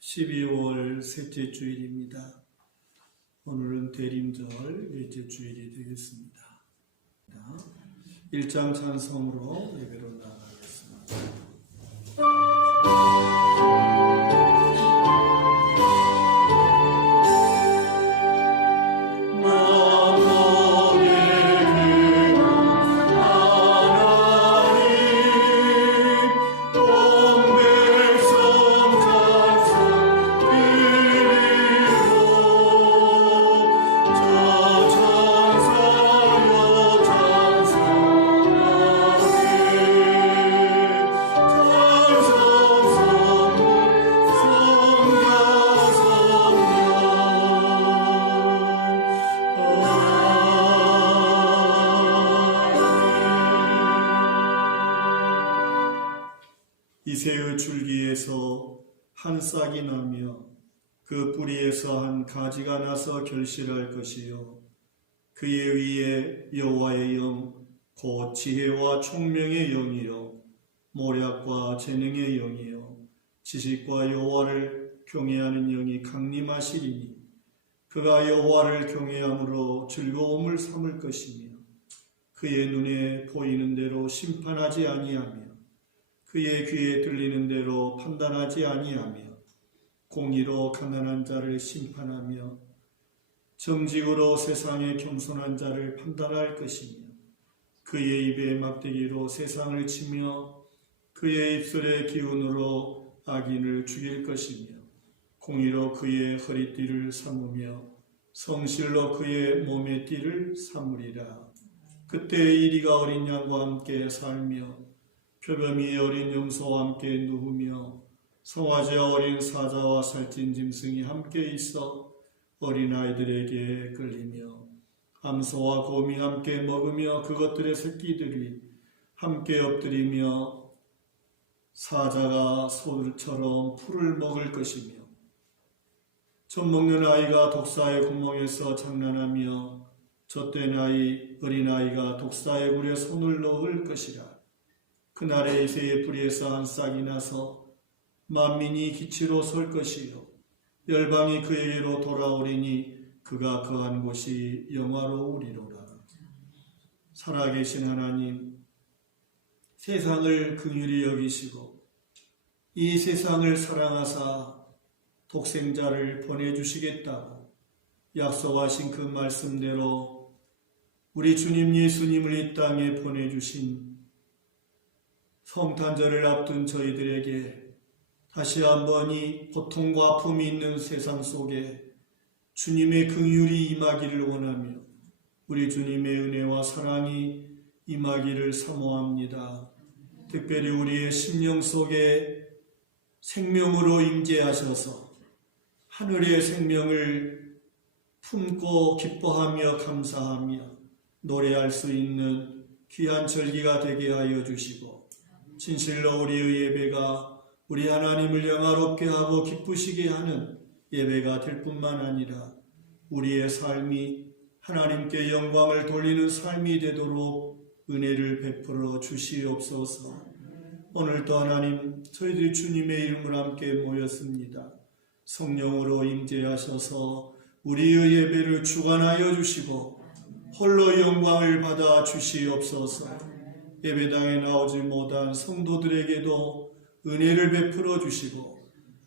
12월 셋째 주일입니다. 오늘은 대림절 일째 주일이 되겠습니다. 1장 찬송으로 예배로 나아가겠습니다. 이새의 줄기에서 한 싹이 나며 그 뿌리에서 한 가지가 나서 결실할 것이요 그의 위에 여호와의 영 곧 지혜와 총명의 영이요 모략과 재능의 영이요 지식과 여호와를 경외하는 영이 강림하시리니 그가 여호와를 경외함으로 즐거움을 삼을 것이며 그의 눈에 보이는 대로 심판하지 아니하며 그의 귀에 들리는 대로 판단하지 아니하며 공의로 가난한 자를 심판하며 정직으로 세상의 겸손한 자를 판단할 것이며 그의 입에 막대기로 세상을 치며 그의 입술의 기운으로 악인을 죽일 것이며 공의로 그의 허리띠를 삼으며 성실로 그의 몸의 띠를 삼으리라. 그때 이리가 어린 양과 함께 살며 표범이 어린 염소와 함께 누우며 성화지와 어린 사자와 살찐 짐승이 함께 있어 어린아이들에게 끌리며 암소와 곰이 함께 먹으며 그것들의 새끼들이 함께 엎드리며 사자가 소들처럼 풀을 먹을 것이며 젖 먹는 아이가 독사의 구멍에서 장난하며 젖된 어린아이가 독사의 굴에 손을 넣을 것이라. 그날에 이새의 뿌리에서 한 싹이 나서 만민이 기치로 설 것이요 열방이 그에게로 돌아오리니 그가 거한 곳이 영화로우리로라. 살아계신 하나님, 세상을 긍휼히 여기시고 이 세상을 사랑하사 독생자를 보내주시겠다고 약속하신 그 말씀대로 우리 주님 예수님을 이 땅에 보내주신 성탄절을 앞둔 저희들에게 다시 한번 이 고통과 아픔이 있는 세상 속에 주님의 긍휼이 임하기를 원하며 우리 주님의 은혜와 사랑이 임하기를 사모합니다. 특별히 우리의 심령 속에 생명으로 임재하셔서 하늘의 생명을 품고 기뻐하며 감사하며 노래할 수 있는 귀한 절기가 되게 하여 주시고 진실로 우리의 예배가 우리 하나님을 영화롭게 하고 기쁘시게 하는 예배가 될 뿐만 아니라 우리의 삶이 하나님께 영광을 돌리는 삶이 되도록 은혜를 베풀어 주시옵소서. 오늘도 하나님 저희들이 주님의 이름을 함께 모였습니다. 성령으로 임재하셔서 우리의 예배를 주관하여 주시고 홀로 영광을 받아 주시옵소서. 예배당에 나오지 못한 성도들에게도 은혜를 베풀어 주시고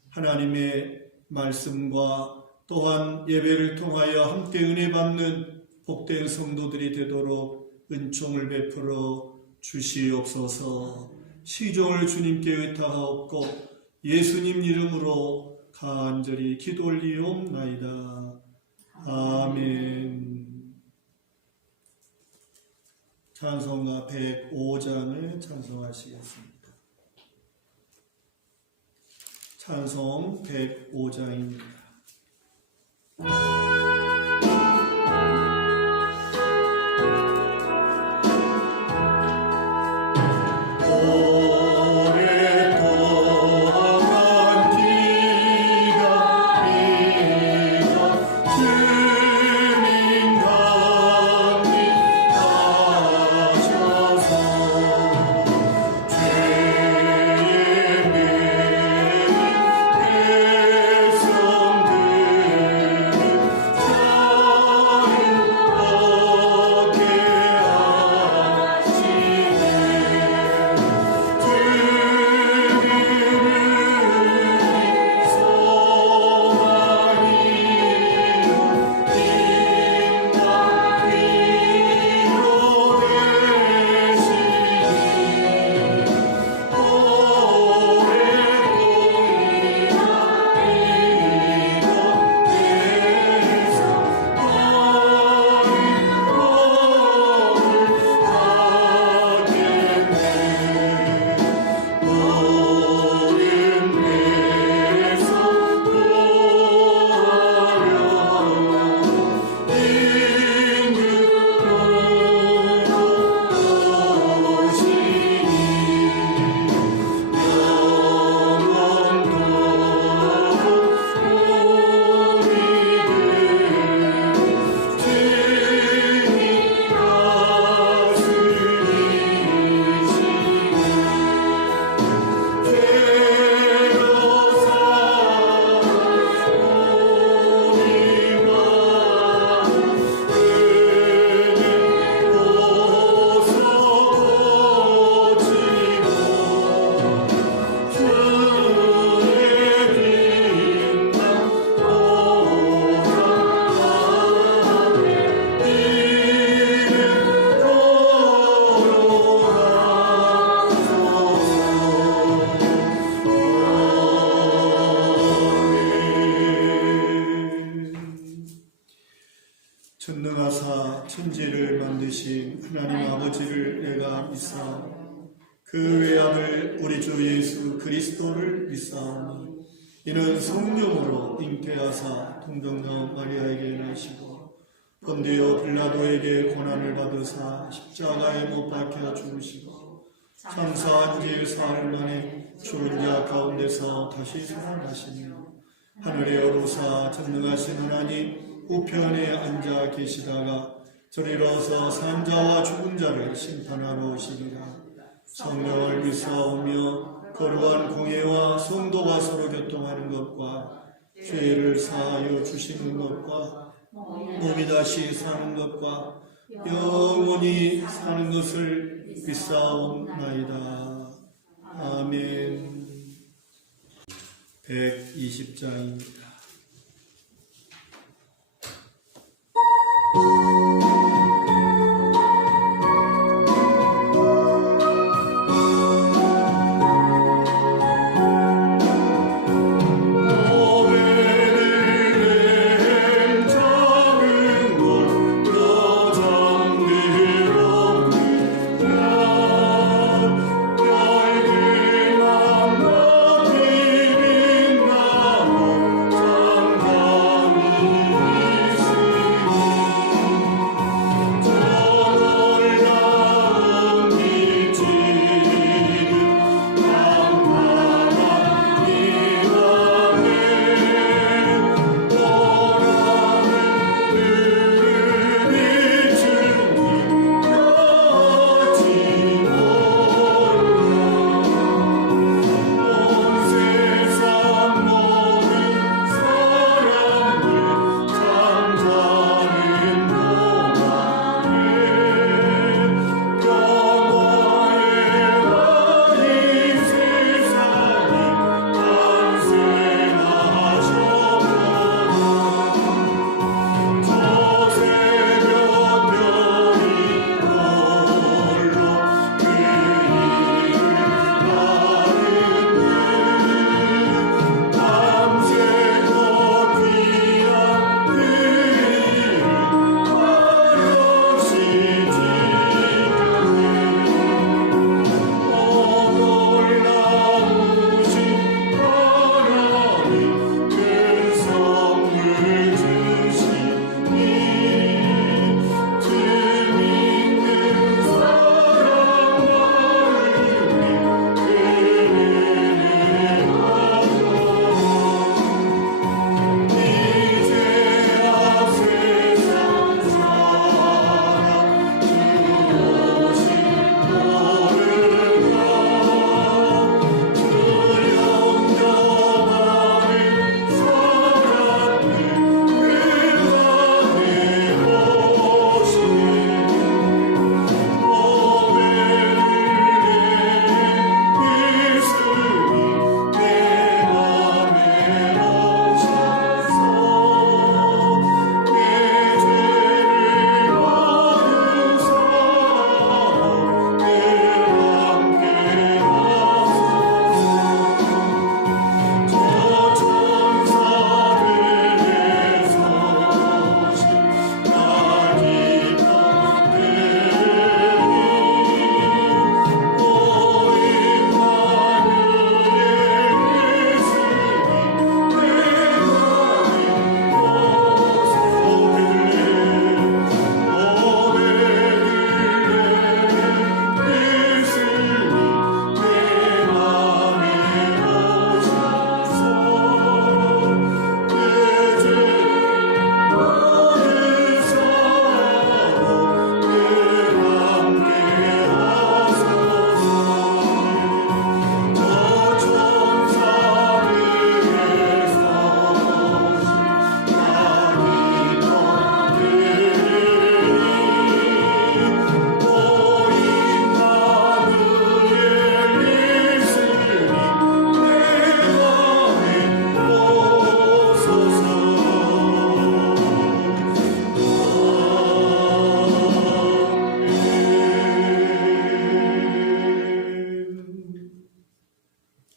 하나님의 말씀과 또한 예배를 통하여 함께 은혜 받는 복된 성도들이 되도록 은총을 베풀어 주시옵소서. 시종을 주님께 의탁하옵고 예수님 이름으로 간절히 기도 올리옵나이다. 아멘. 찬송가 105장을 찬송하시겠습니다. 찬송 105장입니다. 천지를 만드신 하나님 아버지를 내가 믿사오니 그 외아들 우리 주 예수 그리스도를 믿사오니 이는 성령으로 잉태하사 동정녀 마리아에게 나시고 본디오 빌라도에게 고난을 받으사 십자가에 못 박혀 죽으시고 장사한 지 사흘 만에 죽은 자 가운데서 다시 살아나시며 하늘에 오르사 전능하신 하나님 우편에 앉아 계시다가 저리로서 산자와 죽은 자를 심판하러 오시리라. 성령을 믿사오며 거룩한 공예와 성도가 서로 교통하는 것과 죄를 사하여 주시는 것과 몸이 다시 사는 것과 영원히 사는 것을 믿사옵나이다. 아멘. 120장입니다.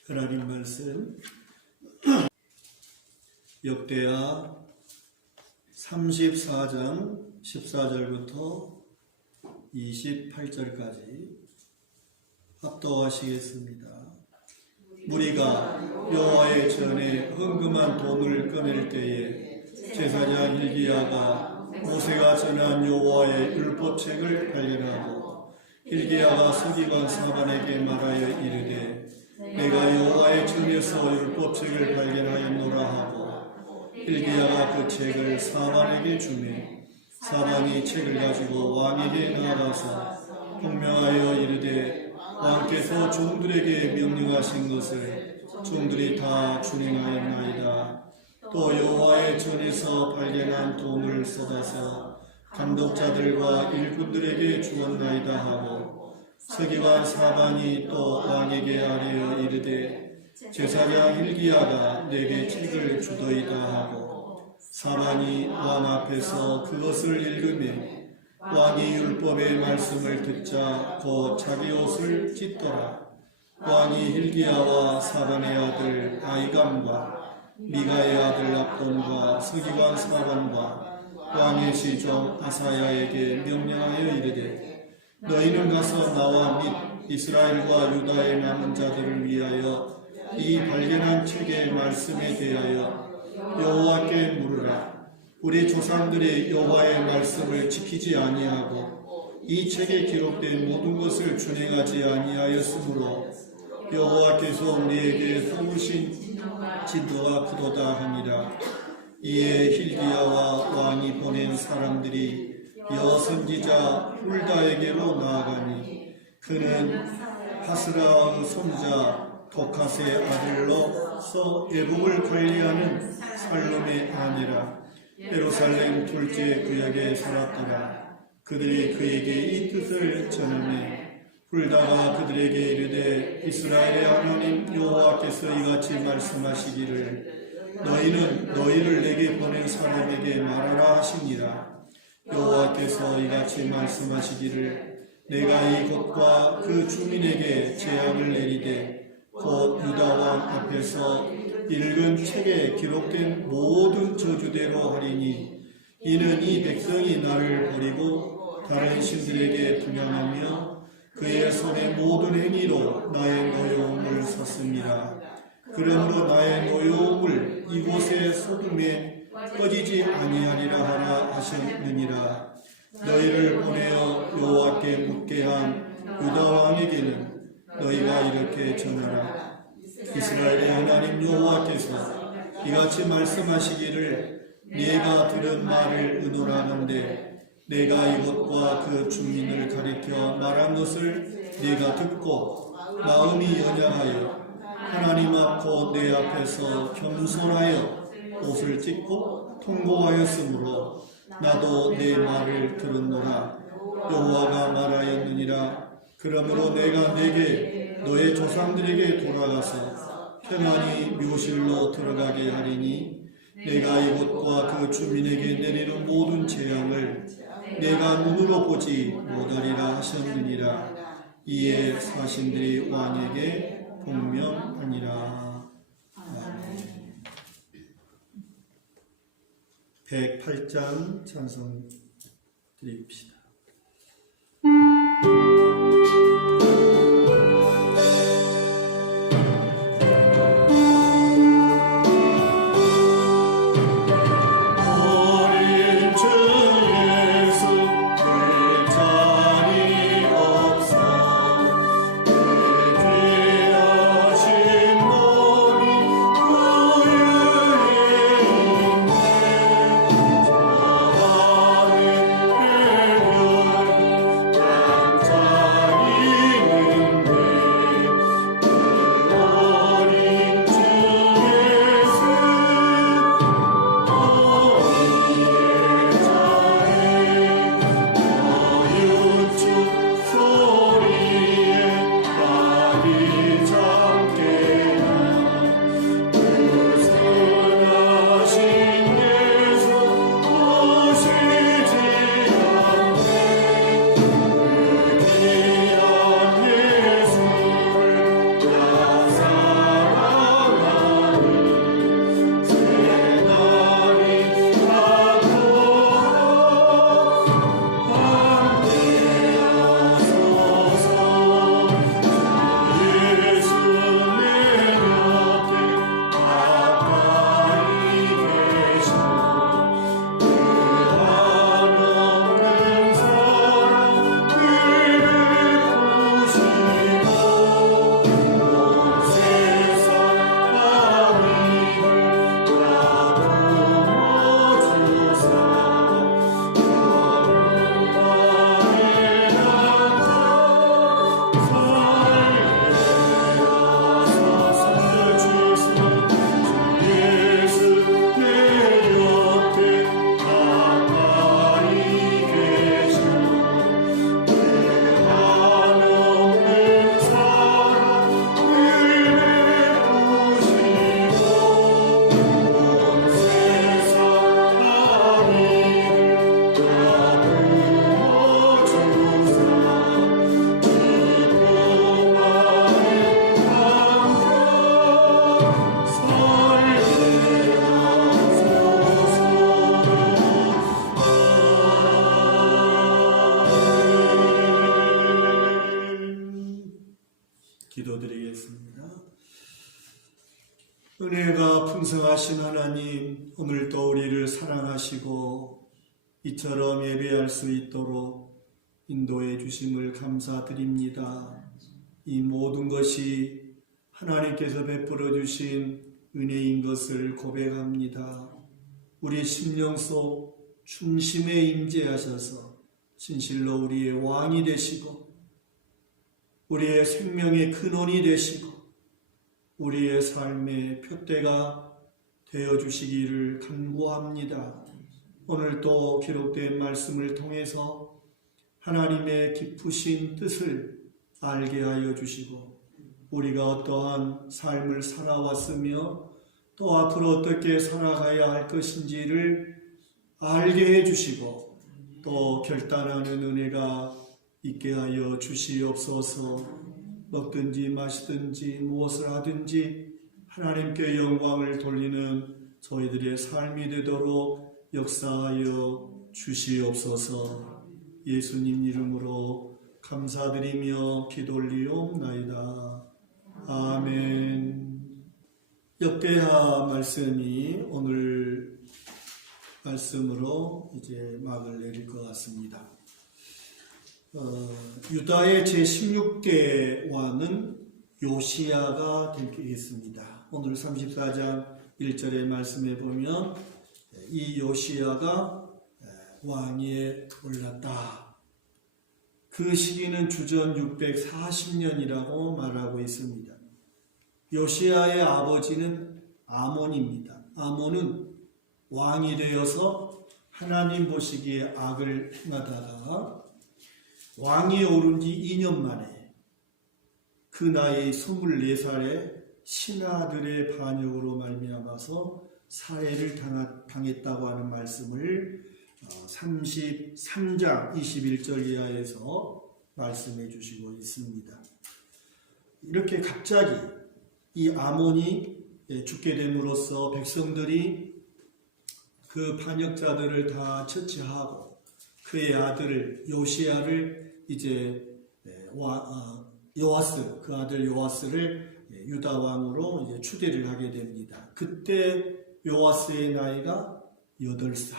하나님 말씀 역대하 34장 14절부터 28절까지 합독하시겠습니다. 무리가 여호와의 전에 헌금한 돈을 꺼낼 때에 제사장 hil기야가 모세가 전한 여호와의 율법책을 발견하고 hil기야가 서기관 사반에게 말하여 이르되 내가 여호와의 전에서 율법책을 발견하였노라 하고 hil기야가 그 책을 사반에게 주매 사반이 책을 가지고 왕에게 나아가서 폭명하여 이르되 왕께서 종들에게 명령하신 것을 종들이 다 준행하였나이다. 또 여호와의 전에서 발견한 돈을 쏟아서 감독자들과 일꾼들에게 주었나이다 하고 서기관 사반이 또 왕에게 아뢰어 이르되 제사장 hil기야가 내게 책을 주더이다 하고 사반이 왕 앞에서 그것을 읽으며 왕이 율법의 말씀을 듣자 곧 자기 옷을 찢더라. 왕이 hil기야와 사반의 아들 아히감과 미가의 아들 압돈과 서기관 사반과 왕의 시종 아사야에게 명령하여 이르되 너희는 가서 나와 및 이스라엘과 유다의 남은 자들을 위하여 이 발견한 책의 말씀에 대하여 여호와께 물으라. 우리 조상들이 여호와의 말씀을 지키지 아니하고 이 책에 기록된 모든 것을 준행하지 아니하였으므로 여호와께서 우리에게 쏘으신 진노가 크도다 하니라. 이에 hil기야와 왕이 보낸 사람들이 여선지자 훌다에게로 나아가니 그는 하스라의 손자 도카스의 아들로서 애국을 관리하는 살룸의 아내라. 예루살렘 둘째 구역에 살았더라. 그들이 그에게 이 뜻을 전하매 훌다가 그들에게 이르되 이스라엘의 하나님 여호와께서 이같이 말씀하시기를 너희는 너희를 내게 보낸 사람에게 말하라 하시니라. 여호와께서 이같이 말씀하시기를 내가 이곳과 그 주민에게 재앙을 내리되 곧 유다왕 앞에서 읽은 책에 기록된 모든 저주대로 하리니 이는 이 백성이 나를 버리고 다른 신들에게 분양하며 그의 손의 모든 행위로 나의 노여움을 샀습니다. 그러므로 나의 노여움을 이곳의 소금에 꺼지지 아니하리라 하라 하셨느니라. 너희를 보내어 여호와께 묻게 한 유다왕에게는 너희가 이렇게 전하라. 이스라엘의 하나님 여호와께서 이같이 말씀하시기를 네가 들은 말을 의논하는데 내가 이곳과 그 주민을 가리켜 말한 것을 네가 듣고 마음이 연약하여 하나님 앞고 내 앞에서 겸손하여 옷을 찢고 통곡하였으므로 나도 내 말을 들었노라. 여호와가 말하였느니라. 그러므로 내가 내게 너의 조상들에게 돌아가서 평안히 묘실로 들어가게 하리니 내가 이곳과 그 주민에게 내리는 모든 재앙을 내가 눈으로 보지 못하리라 하셨느니라. 이에 사신들이 왕에게 복명하니라. 아멘. 108장 찬송 드립시다. 은혜가 풍성하신 하나님, 오늘도 우리를 사랑하시고 이처럼 예배할 수 있도록 인도해 주심을 감사드립니다. 이 모든 것이 하나님께서 베풀어 주신 은혜인 것을 고백합니다. 우리 심령 속 중심에 임재하셔서 진실로 우리의 왕이 되시고 우리의 생명의 근원이 되시고 우리의 삶의 표대가 되어주시기를 간구합니다. 오늘 또 기록된 말씀을 통해서 하나님의 깊으신 뜻을 알게 하여 주시고 우리가 어떠한 삶을 살아왔으며 또 앞으로 어떻게 살아가야 할 것인지를 알게 해주시고 또 결단하는 은혜가 있게 하여 주시옵소서. 먹든지 마시든지 무엇을 하든지 하나님께 영광을 돌리는 저희들의 삶이 되도록 역사하여 주시옵소서. 예수님 이름으로 감사드리며 기도 올리옵나이다. 아멘. 역대하 말씀이 오늘 말씀으로 이제 막을 내릴 것 같습니다. 유다의 제16대 왕은 요시야가 되겠습니다. 오늘 34장 1절의 말씀에 보면 이 요시야가 왕위에 올랐다. 그 시기는 주전 640년이라고 말하고 있습니다. 요시야의 아버지는 아몬입니다. 아몬은 왕이 되어서 하나님 보시기에 악을 행하다가 왕위에 오른 지 2년 만에 그 나이 24살에 신하들의 반역으로 말미암아서 살해를 당했다고 하는 말씀을 33장 21절 이하에서 말씀해 주시고 있습니다. 이렇게 갑자기 이 아몬이 죽게 됨으로써 백성들이 그 반역자들을 다 처치하고 그의 아들 요시야를 이제 요아스, 그 아들 요아스를 유다 왕으로 이제 추대를 하게 됩니다. 그때 요아스의 나이가 8살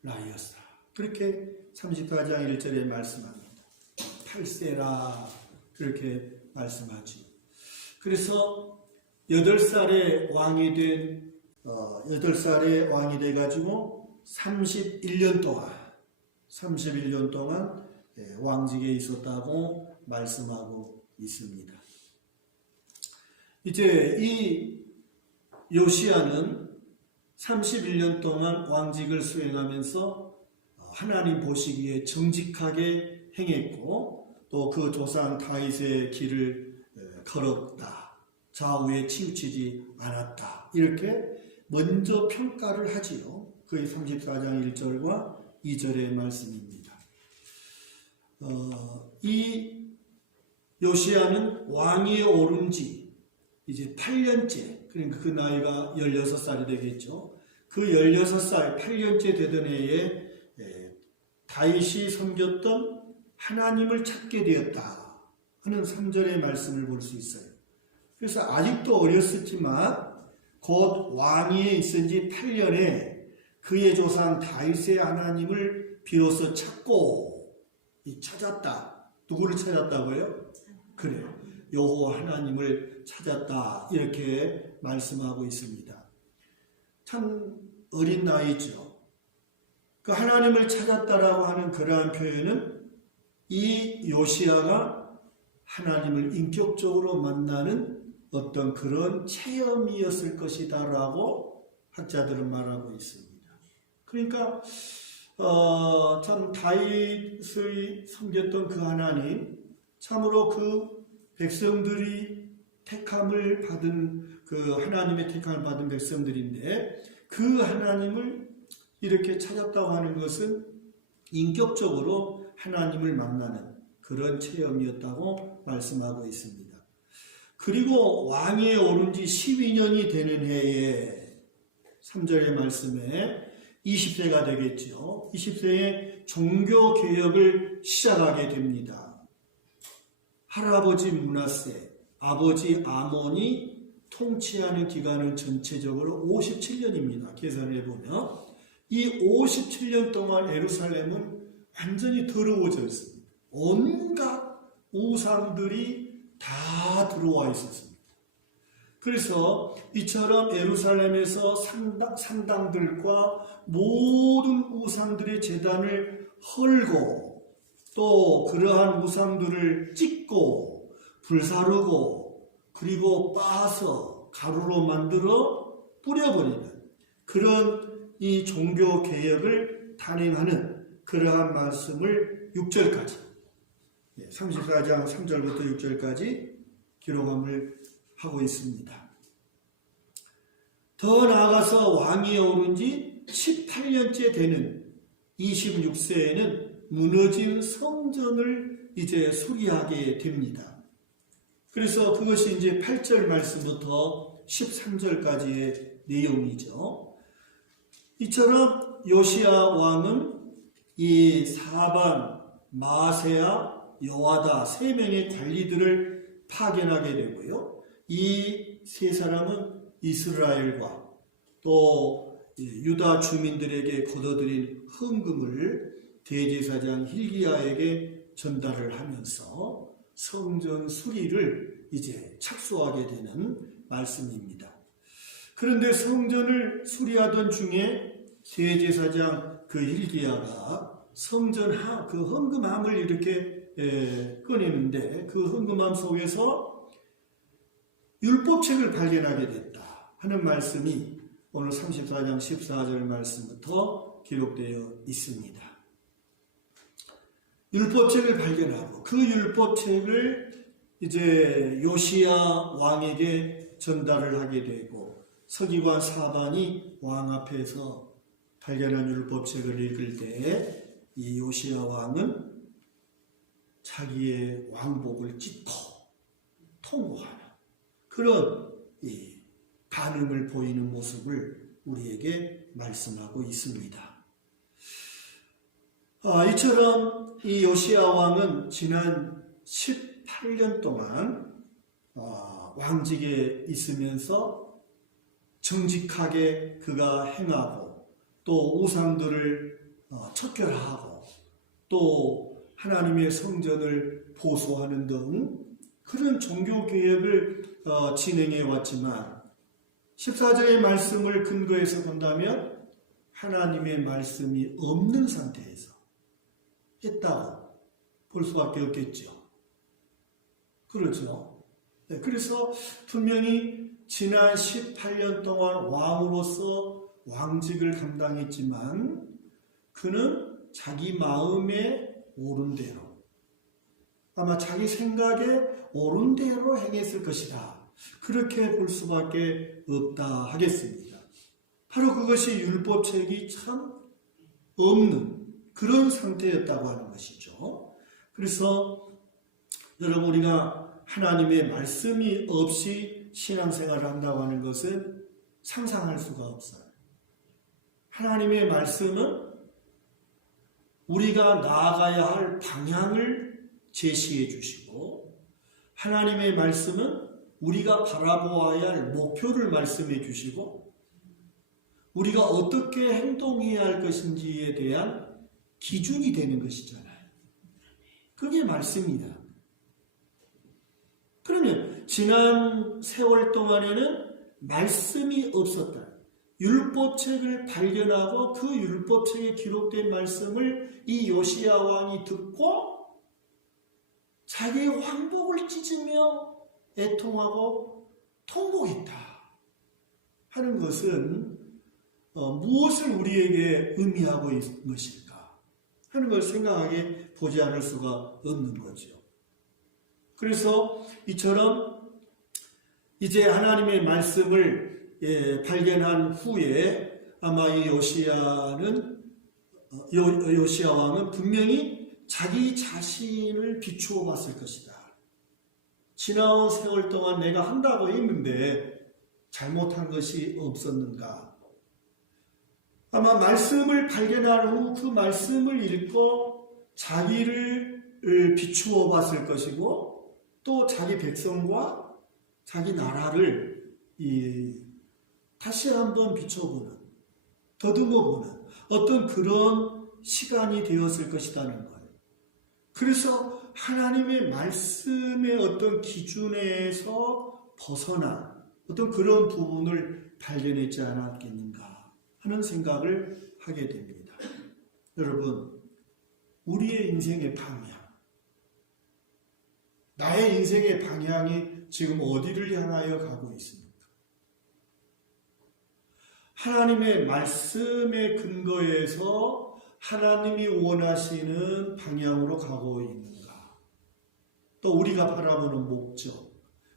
나이였다. 그렇게 34장 1절에 말씀합니다. 8세라 그렇게 말씀하죠. 그래서 8살에 왕이 된 8살에 왕이 돼 가지고 31년 동안 왕직에 있었다고 말씀하고 있습니다. 이제 이 요시야는 31년 동안 왕직을 수행하면서 하나님 보시기에 정직하게 행했고 또 그 조상 다윗의 길을 걸었다. 좌우에 치우치지 않았다. 이렇게 먼저 평가를 하지요. 그게 34장 1절과 2절의 말씀입니다. 이 요시야는 왕위에 오른 지 이제 8년째, 그러니까 그 나이가 16살이 되겠죠. 그 16살, 8년째 되던 해에 다윗이 섬겼던 하나님을 찾게 되었다 하는 3절의 말씀을 볼 수 있어요. 그래서 아직도 어렸었지만 곧 왕위에 있은 지 8년에 그의 조상 다윗의 하나님을 비로소 찾았다. 누구를 찾았다고요? 그래요. 여호와 하나님을 찾았다. 이렇게 말씀하고 있습니다. 참 어린 나이죠. 그 하나님을 찾았다라고 하는 그러한 표현은 이 요시야가 하나님을 인격적으로 만나는 어떤 그런 체험이었을 것이다라고 학자들은 말하고 있습니다. 그러니까 참 다윗의 섬겼던 그 하나님, 참으로 그 백성들이 택함을 받은 그 하나님의 택함을 받은 백성들인데 그 하나님을 이렇게 찾았다고 하는 것은 인격적으로 하나님을 만나는 그런 체험이었다고 말씀하고 있습니다. 그리고 왕위에 오른 지 12년이 되는 해에 3절의 말씀에 20세가 되겠죠. 20세에 종교개혁을 시작하게 됩니다. 할아버지 므낫세, 아버지 아몬이 통치하는 기간은 전체적으로 57년입니다. 계산을 해보면 이 57년 동안 예루살렘은 완전히 더러워져 있습니다. 온갖 우상들이 다 들어와 있었습니다. 그래서 이처럼 예루살렘에서 산당들과 모든 우상들의 제단을 헐고 또 그러한 우상들을 찢고 불사르고 그리고 빻아서 가루로 만들어 뿌려버리는 그런 이 종교 개혁을 단행하는 그러한 말씀을 6절까지 34장 3절부터 6절까지 기록함을 하고 있습니다. 더 나아가서 왕위에 오른 지 18년째 되는 26세에는 무너진 성전을 이제 수리하게 됩니다. 그래서 그것이 이제 8절 말씀부터 13절까지의 내용이죠. 이처럼 요시야 왕은 이 사반, 마세야, 여와다 세 명의 관리들을 파견하게 되고요. 이 세 사람은 이스라엘과 또 유다 주민들에게 거둬들인 헌금을 대제사장 hil기야에게 전달을 하면서 성전 수리를 이제 착수하게 되는 말씀입니다. 그런데 성전을 수리하던 중에 대제사장 hil기야가 성전 그 헌금함을 이렇게 꺼내는데 그 헌금함 속에서 율법책을 발견하게 됐다 하는 말씀이 오늘 34장 14절 말씀부터 기록되어 있습니다. 율법책을 발견하고 그 율법책을 이제 요시야 왕에게 전달을 하게 되고 서기관 사반이 왕 앞에서 발견한 율법책을 읽을 때 이 요시야 왕은 자기의 왕복을 찢고 통곡하는 그런 이 반응을 보이는 모습을 우리에게 말씀하고 있습니다. 이처럼 이 요시야 왕은 지난 18년 동안 왕직에 있으면서 정직하게 그가 행하고 또 우상들을 척결하고 또 하나님의 성전을 보수하는 등 그런 종교개혁을 진행해 왔지만 14절의 말씀을 근거해서 본다면 하나님의 말씀이 없는 상태에서 했다고 볼 수밖에 없겠죠. 그렇죠. 네, 그래서 분명히 지난 18년 동안 왕으로서 왕직을 감당했지만 그는 자기 마음에 옳은 대로 아마 자기 생각에 옳은 대로 행했을 것이다. 그렇게 볼 수밖에 없다 하겠습니다. 바로 그것이 율법책이 참 없는 그런 상태였다고 하는 것이죠. 그래서 여러분 우리가 하나님의 말씀이 없이 신앙생활을 한다고 하는 것은 상상할 수가 없어요. 하나님의 말씀은 우리가 나아가야 할 방향을 제시해 주시고 하나님의 말씀은 우리가 바라보아야 할 목표를 말씀해 주시고 우리가 어떻게 행동해야 할 것인지에 대한 기준이 되는 것이잖아요. 그게 말씀이다. 그러면 지난 세월 동안에는 말씀이 없었다. 율법책을 발견하고 그 율법책에 기록된 말씀을 이 요시야 왕이 듣고 자기의 왕복을 찢으며 애통하고 통곡했다 하는 것은 무엇을 우리에게 의미하고 있는 것일까 하는 걸 생각하게 보지 않을 수가 없는 거죠. 그래서 이처럼 이제 하나님의 말씀을 발견한 후에 아마 이 요시야 왕은 분명히 자기 자신을 비추어 봤을 것이다. 지나온 세월 동안 내가 한다고 했는데 잘못한 것이 없었는가? 아마 말씀을 발견한 후 그 말씀을 읽고 자기를 비추어 봤을 것이고 또 자기 백성과 자기 나라를 다시 한번 비춰보는, 더듬어보는 어떤 그런 시간이 되었을 것이라는 거예요. 그래서 하나님의 말씀의 어떤 기준에서 벗어난 어떤 그런 부분을 발견했지 않았겠는가 하는 생각을 하게 됩니다. 여러분, 우리의 인생의 방향, 나의 인생의 방향이 지금 어디를 향하여 가고 있습니까? 하나님의 말씀의 근거에서 하나님이 원하시는 방향으로 가고 있는가? 또 우리가 바라보는 목적,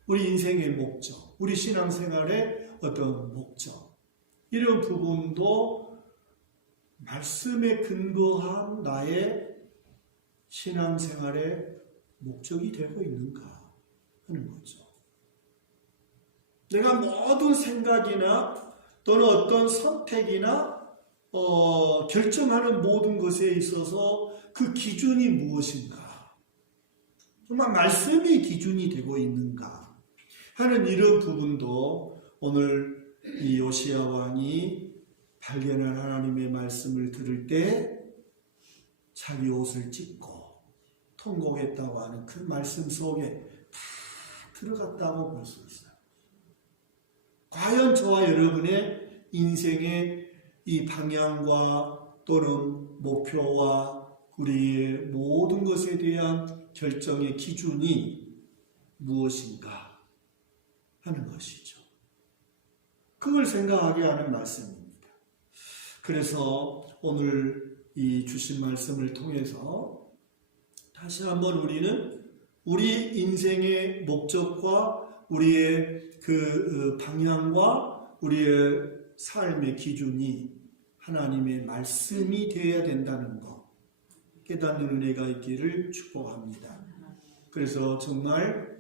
우리 인생의 목적, 우리 신앙생활의 어떤 목적, 이런 부분도 말씀에 근거한 나의 신앙생활의 목적이 되고 있는가 하는 거죠. 내가 모든 생각이나 또는 어떤 선택이나 결정하는 모든 것에 있어서 그 기준이 무엇인가? 정말 말씀이 기준이 되고 있는가? 하는 이런 부분도 오늘 이 요시야 왕이 발견한 하나님의 말씀을 들을 때 자기 옷을 찢고 통곡했다고 하는 그 말씀 속에 다 들어갔다고 볼 수 있어요. 과연 저와 여러분의 인생의 이 방향과 또는 목표와 우리의 모든 것에 대한 결정의 기준이 무엇인가 하는 것이죠. 그걸 생각하게 하는 말씀입니다. 그래서 오늘 이 주신 말씀을 통해서 다시 한번 우리는 우리 인생의 목적과 우리의 그 방향과 우리의 삶의 기준이 하나님의 말씀이 되어야 된다는 것 깨닫는 은혜가 있기를 축복합니다. 그래서 정말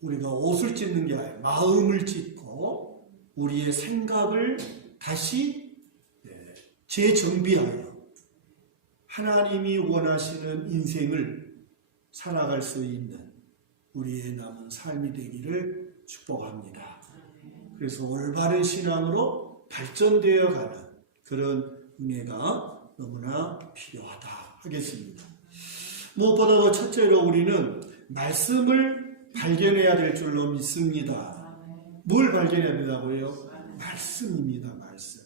우리가 옷을 찢는 게 아니라 마음을 찢고 우리의 생각을 다시 재정비하여 하나님이 원하시는 인생을 살아갈 수 있는 우리의 남은 삶이 되기를 축복합니다. 그래서 올바른 신앙으로 발전되어 가는 그런 은혜가 너무나 필요하다 하겠습니다. 무엇보다도 첫째로 우리는 말씀을 발견해야 될 줄로 믿습니다. 뭘 발견해야 된다고요? 말씀입니다. 말씀.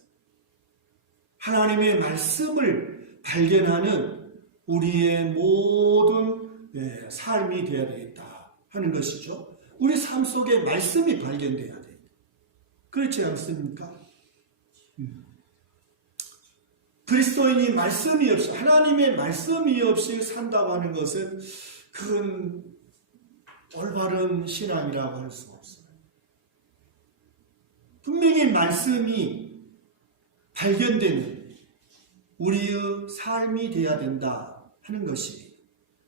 하나님의 말씀을 발견하는 우리의 모든 삶이 되어야 되겠다 하는 것이죠. 우리 삶 속에 말씀이 발견돼야 됩니다. 그렇지 않습니까? 그리스도인이 말씀이 없이 하나님의 말씀이 없이 산다고 하는 것은 그건 올바른 신앙이라고 할 수 없어요. 분명히 말씀이 발견되는 우리의 삶이 되어야 된다 하는 것이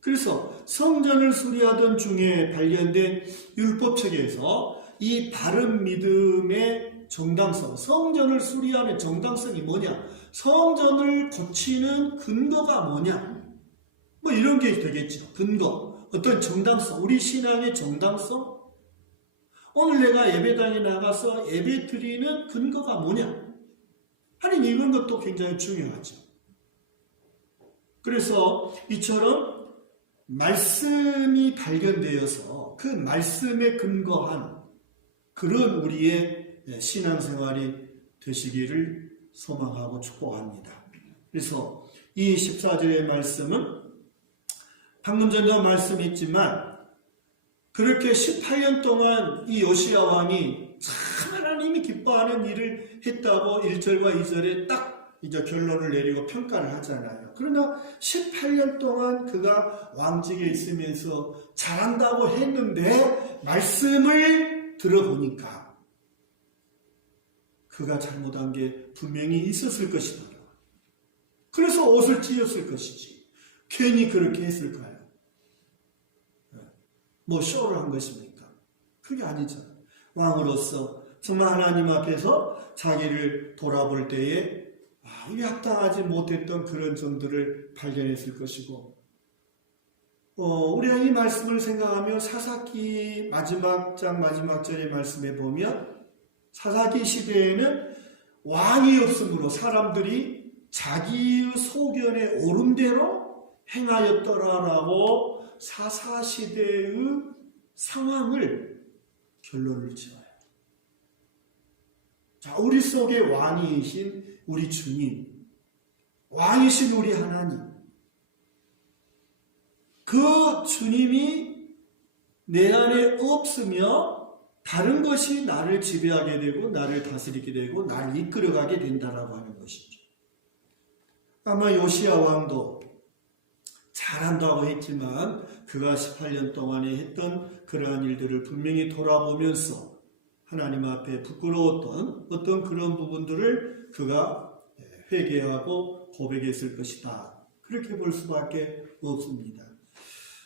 그래서 성전을 수리하던 중에 발견된 율법책에서 이 바른 믿음의 정당성, 성전을 수리하는 정당성이 뭐냐? 성전을 고치는 근거가 뭐냐? 뭐 이런 게 되겠죠. 근거, 어떤 정당성, 우리 신앙의 정당성? 오늘 내가 예배당에 나가서 예배 드리는 근거가 뭐냐? 하는 이런 것도 굉장히 중요하죠. 그래서 이처럼 말씀이 발견되어서 그 말씀에 근거한 그런 우리의 신앙생활이 되시기를 소망하고 축복합니다. 그래서 이 14절의 말씀은 방금 전에도 말씀했지만 그렇게 18년 동안 이 요시야 왕이 참 하나님이 기뻐하는 일을 했다고 1절과 2절에 딱 이제 결론을 내리고 평가를 하잖아요. 그러나 18년 동안 그가 왕직에 있으면서 잘한다고 했는데 말씀을 들어보니까 그가 잘못한 게 분명히 있었을 것이다. 그래서 옷을 찢었을 것이지. 괜히 그렇게 했을까요? 뭐 쇼를 한 것입니까? 그게 아니잖아요. 왕으로서 정말 하나님 앞에서 자기를 돌아볼 때에 이게 합당하지 못했던 그런 점들을 발견했을 것이고 우리가 이 말씀을 생각하면 사사기 마지막 장 마지막 절의 말씀에 보면 사사기 시대에는 왕이 없으므로 사람들이 자기의 소견에 옳은 대로 행하였더라라고 사사시대의 상황을 결론을 지어요. 자, 우리 속에 왕이신 우리 주님, 왕이신 우리 하나님, 그 주님이 내 안에 없으며 다른 것이 나를 지배하게 되고 나를 다스리게 되고 나를 이끌어가게 된다라고 하는 것이죠. 아마 요시야 왕도 잘한다고 했지만 그가 18년 동안에 했던 그러한 일들을 분명히 돌아보면서 하나님 앞에 부끄러웠던 어떤 그런 부분들을 그가 회개하고 고백했을 것이다. 그렇게 볼 수밖에 없습니다.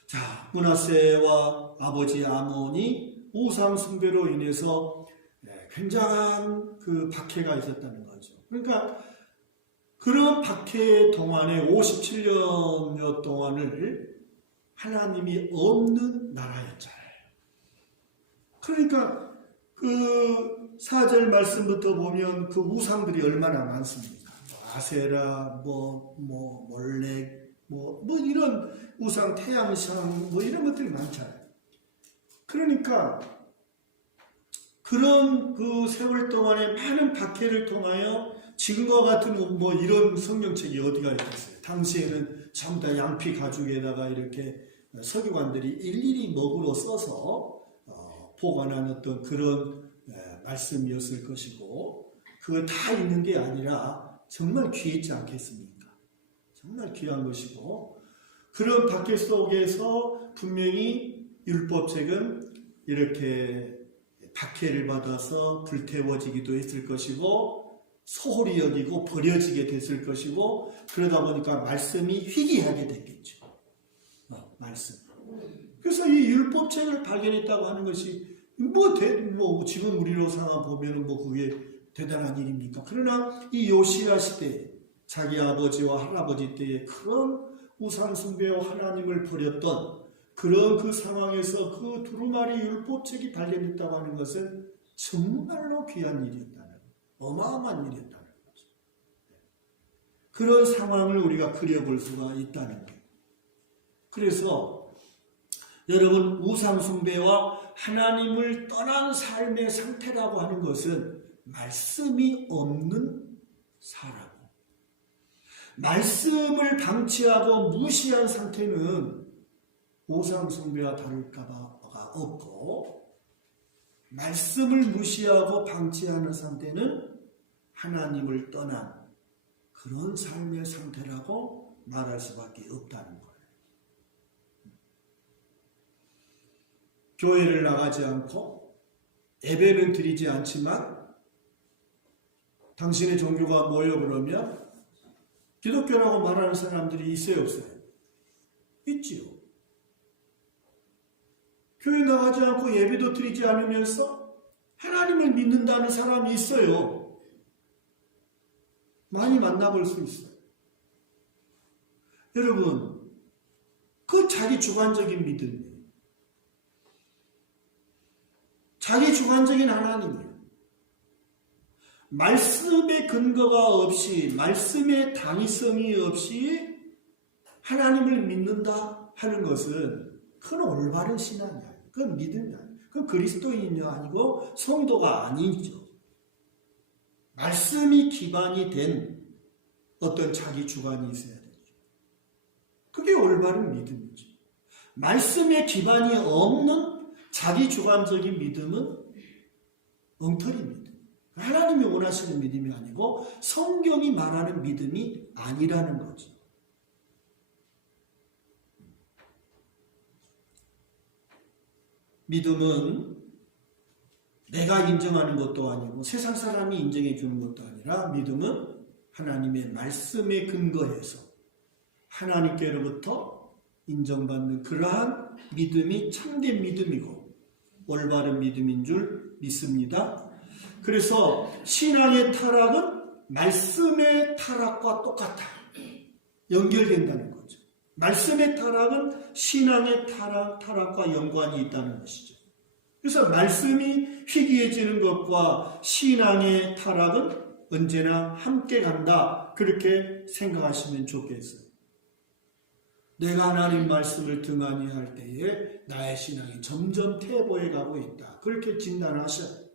자, 므낫세와 아버지 아몬이 우상 숭배로 인해서 굉장한 그 박해가 있었다는 거죠. 그러니까 그런 박해 동안에 57년여 동안을 하나님이 없는 나라였잖아요. 그러니까 그 4절 말씀부터 보면 그 우상들이 얼마나 많습니까? 아세라, 몰렉, 이런 우상, 태양상, 이런 것들이 많잖아요. 그러니까 그런 그 세월 동안에 많은 박해를 통하여 지금과 같은 이런 성경책이 어디가 있겠어요. 당시에는 전부 다 양피 가죽에다가 이렇게 서기관들이 일일이 먹으로 써서 보관한 어떤 그런 말씀이었을 것이고, 그거 다 있는 게 아니라 정말 귀했지 않겠습니까? 정말 귀한 것이고, 그런 박해 속에서 분명히 율법책은 이렇게 박해를 받아서 불태워지기도 했을 것이고 소홀히 여기고 버려지게 됐을 것이고, 그러다 보니까 말씀이 희귀하게 됐겠죠. 말씀. 그래서 이 율법책을 발견했다고 하는 것이 지금 우리로 상황 보면은 그게 대단한 일입니까? 그러나 이 요시야 시대 자기 아버지와 할아버지 때에 그런 우상 숭배와 하나님을 버렸던 그런 그 상황에서 그 두루마리 율법책이 발견됐다고 하는 것은 정말로 귀한 일이었다는, 어마어마한 일이었다는 거죠. 그런 상황을 우리가 그려볼 수가 있다는 거예요. 그래서 여러분, 우상 숭배와 하나님을 떠난 삶의 상태라고 하는 것은 말씀이 없는 사람, 말씀을 방치하고 무시한 상태는 우상 숭배와 다를 바가 없고, 말씀을 무시하고 방치하는 상태는 하나님을 떠난 그런 삶의 상태라고 말할 수밖에 없다는 거예요. 교회를 나가지 않고 예배는 드리지 않지만 당신의 종교가 뭐예요? 그러면 기독교라고 말하는 사람들이 있어요, 없어요? 있지요. 교회 나가지 않고 예배도 드리지 않으면서 하나님을 믿는다는 사람이 있어요. 많이 만나볼 수 있어요. 여러분, 그 자기 주관적인 믿음이에요. 자기 주관적인 하나님이에요. 말씀의 근거가 없이, 말씀의 당위성이 없이 하나님을 믿는다 하는 것은 그건 올바른 신앙이 아니에요. 그건 믿음이 아니에요. 그건 그리스도인이 아니고 성도가 아니죠. 말씀이 기반이 된 어떤 자기 주관이 있어야 되죠. 그게 올바른 믿음이죠. 말씀에 기반이 없는 자기 주관적인 믿음은 엉터리 믿음. 하나님이 원하시는 믿음이 아니고 성경이 말하는 믿음이 아니라는 거죠. 믿음은 내가 인정하는 것도 아니고 세상 사람이 인정해 주는 것도 아니라, 믿음은 하나님의 말씀에 근거해서 하나님께로부터 인정받는 그러한 믿음이 참된 믿음이고 올바른 믿음인 줄 믿습니다. 그래서 신앙의 타락은 말씀의 타락과 똑같아. 연결된다는 거죠. 말씀의 타락은 신앙의 타락과 연관이 있다는 것이죠. 그래서 말씀이 희귀해지는 것과 신앙의 타락은 언제나 함께 간다. 그렇게 생각하시면 좋겠어요. 내가 하나님 말씀을 등한히 할 때에 나의 신앙이 점점 퇴보해 가고 있다. 그렇게 진단하셔요.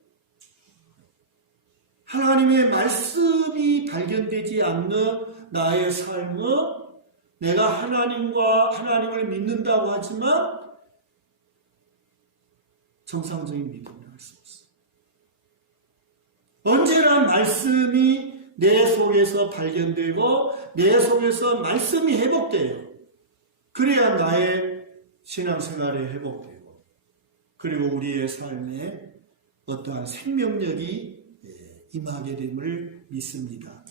하나님의 말씀이 발견되지 않는 나의 삶은 내가 하나님을 믿는다고 하지만 정상적인 믿음을 할 수 없어요. 언제나 말씀이 내 속에서 발견되고 내 속에서 말씀이 회복돼요. 그래야 나의 신앙생활이 회복되고 그리고 우리의 삶에 어떠한 생명력이 임하게 됨을 믿습니다.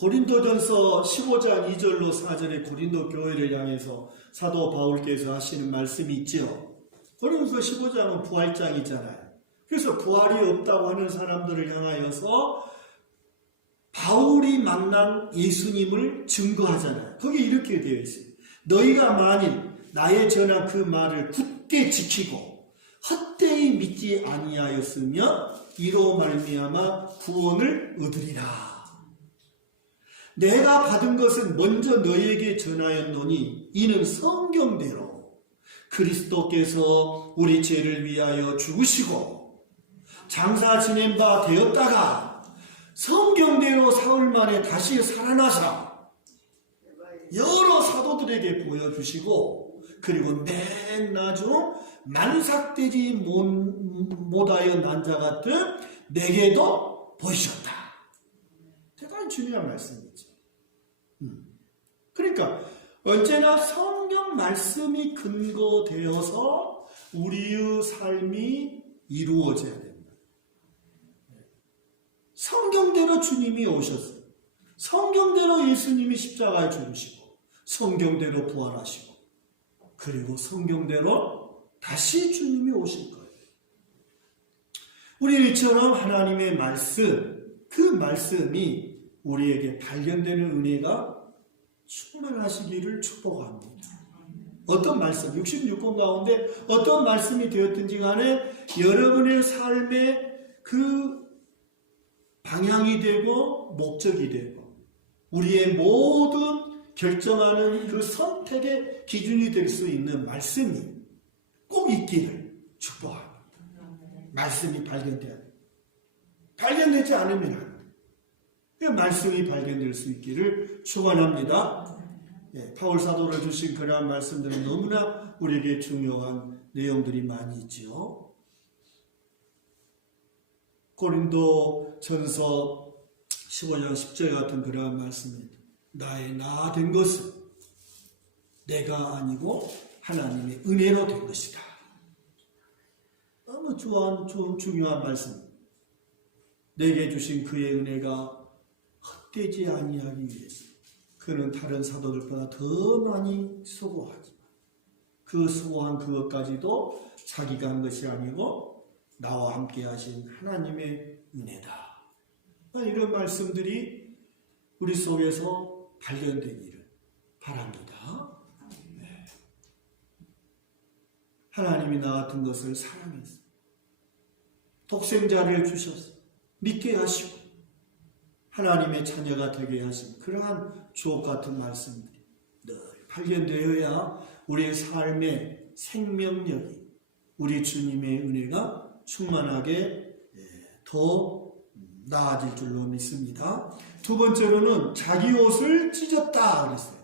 고린도전서 15장 2절로 4절에 고린도 교회를 향해서 사도 바울께서 하시는 말씀이 있죠. 고린도서 15장은 부활장이잖아요. 그래서 부활이 없다고 하는 사람들을 향하여서 바울이 만난 예수님을 증거하잖아요. 거기 이렇게 되어 있어요. 너희가 만일 나의 전한 그 말을 굳게 지키고 헛되이 믿지 아니하였으면 이로 말미암아 구원을 얻으리라. 내가 받은 것은 먼저 너희에게 전하였노니 이는 성경대로 그리스도께서 우리 죄를 위하여 죽으시고 장사 지낸 바 되었다가 성경대로 사흘 만에 다시 살아나사 여러 사도들에게 보여주시고 그리고 맨 나중 만삭되지 못하여 난 자 같은 내게도 보이셨다. 대단히 중요한 말씀이죠. 그러니까 언제나 성경 말씀이 근거되어서 우리의 삶이 이루어져야 됩니다. 성경대로 주님이 오셨어요. 성경대로 예수님이 십자가에 죽으시고 성경대로 부활하시고 그리고 성경대로 다시 주님이 오실 거예요. 우리 이처럼 하나님의 말씀, 그 말씀이 우리에게 발견되는 은혜가 충만하시기를 축복합니다. 어떤 말씀, 66권 가운데 어떤 말씀이 되었든지 간에 여러분의 삶의 그 방향이 되고 목적이 되고 우리의 모든 결정하는 그 선택의 기준이 될 수 있는 말씀이 꼭 있기를 축복합니다. 말씀이 발견돼야 돼요. 발견되지 않으면 안 돼요. 그 말씀이 발견될 수 있기를 축원합니다. 바울 사도로 주신 그러한 말씀들은 너무나 우리에게 중요한 내용들이 많이 있죠. 고린도 전서 15장 10절 같은 그러한 말씀입니다. 나의 나 된 것은 내가 아니고 하나님의 은혜로 된 것이다. 너무 중요한 말씀. 내게 주신 그의 은혜가 헛되지 아니하기 위해서 그는 다른 사도들보다 더 많이 수고하지만 그 수고한 그것까지도 자기가 한 것이 아니고 나와 함께 하신 하나님의 은혜다. 이런 말씀들이 우리 속에서 발견되기를 바랍니다. 네. 하나님이 나 같은 것을 사랑해서 독생자를 주셔서 믿게 하시고 하나님의 자녀가 되게 하신 그러한 주옥 같은 말씀들이 늘 발견되어야 우리의 삶의 생명력이 우리 주님의 은혜가 충만하게 더 나아질 줄로 믿습니다. 두 번째로는 자기 옷을 찢었다 그랬어요.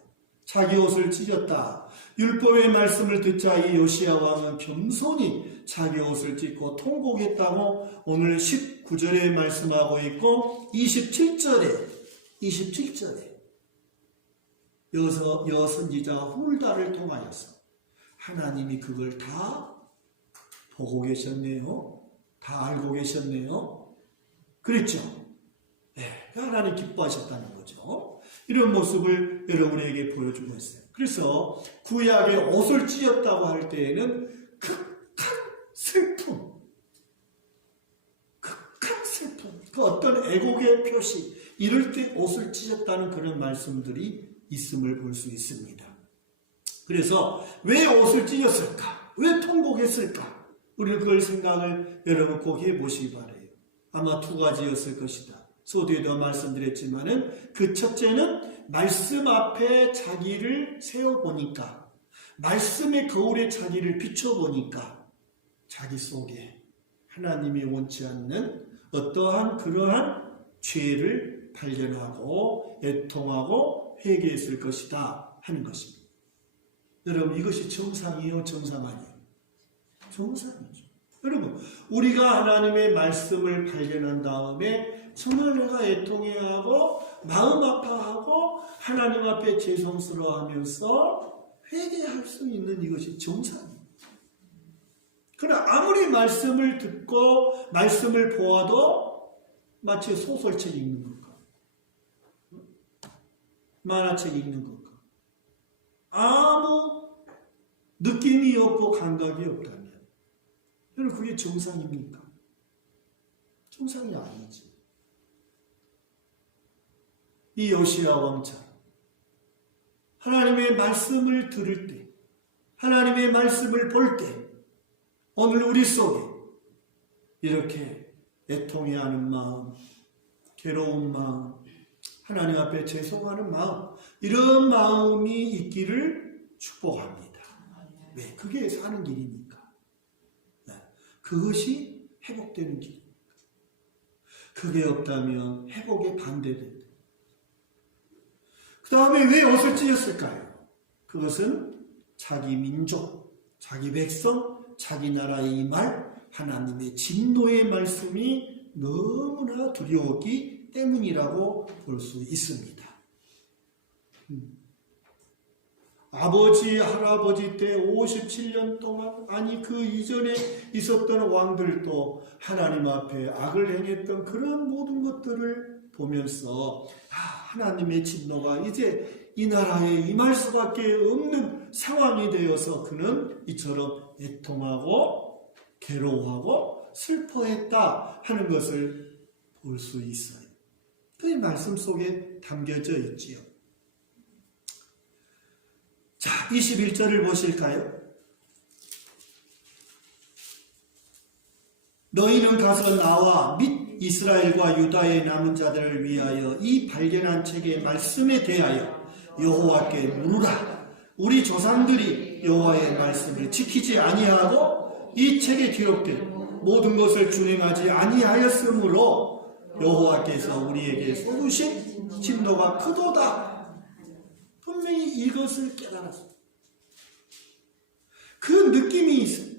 자기 옷을 찢었다. 율법의 말씀을 듣자 이 요시야 왕은 겸손히 자기 옷을 찢고 통곡했다고 오늘 19절에 말씀하고 있고 27절에 여선지자 훌다를 통하여서 하나님이 그걸 다 보고 계셨네요. 다 알고 계셨네요. 그랬죠? 네, 하나님 기뻐하셨다는 거죠. 이런 모습을 여러분에게 보여주고 있어요. 그래서 구약의 옷을 찢었다고 할 때에는 극한 슬픔, 그 어떤 애곡의 표시, 이럴 때 옷을 찢었다는 그런 말씀들이 있음을 볼 수 있습니다. 그래서 왜 옷을 찢었을까? 왜 통곡했을까? 우리는 그걸 생각을 여러분 꼭 해보시기 바래요. 아마 두 가지였을 것이다. 서두에도 말씀드렸지만은 그 첫째는 말씀 앞에 자기를 세워보니까, 말씀의 거울에 자기를 비춰보니까 자기 속에 하나님이 원치 않는 어떠한 그러한 죄를 발견하고 애통하고 회개했을 것이다 하는 것입니다. 여러분, 이것이 정상이요, 정상 아니에요? 정상이죠. 여러분, 우리가 하나님의 말씀을 발견한 다음에 정말 내가 애통해하고 마음 아파하고 하나님 앞에 죄송스러워하면서 회개할 수 있는 이것이 정상이에요. 그러나 아무리 말씀을 듣고 말씀을 보아도 마치 소설책 읽는 것과 만화책 읽는 것과 아무 느낌이 없고 감각이 없다면 여러분, 그게 정상입니까? 정상이 아니지. 이 요시야 왕처럼 하나님의 말씀을 들을 때, 하나님의 말씀을 볼 때, 오늘 우리 속에 이렇게 애통해하는 마음, 괴로운 마음, 하나님 앞에 죄송하는 마음, 이런 마음이 있기를 축복합니다. 왜? 그게 사는 길이니까. 그것이 회복되는 길입니다. 그게 없다면 회복에 반대된다. 그 다음에 왜 옷을 찢었을까요? 그것은 자기 민족, 자기 백성, 자기 나라에 임할 하나님의 진노의 말씀이 너무나 두려웠기 때문이라고 볼 수 있습니다. 아버지, 할아버지 때 57년 동안, 아니 그 이전에 있었던 왕들도 하나님 앞에 악을 행했던 그런 모든 것들을 보면서 하나님의 진노가 이제 이 나라에 임할 수밖에 없는 상황이 되어서 그는 이처럼 애통하고 괴로워하고 슬퍼했다 하는 것을 볼 수 있어요. 그 말씀 속에 담겨져 있지요. 자, 21절을 보실까요? 너희는 가서 나와 및 이스라엘과 유다의 남은 자들을 위하여 이 발견한 책의 말씀에 대하여 여호와께 물으라. 우리 조상들이 여호와의 말씀을 지키지 아니하고 이 책에 기록된 모든 것을 준행하지 아니하였으므로 여호와께서 우리에게 쏟으신 진노가 크도다. 분명히 이것을 깨달았어요. 그 느낌이 있어요.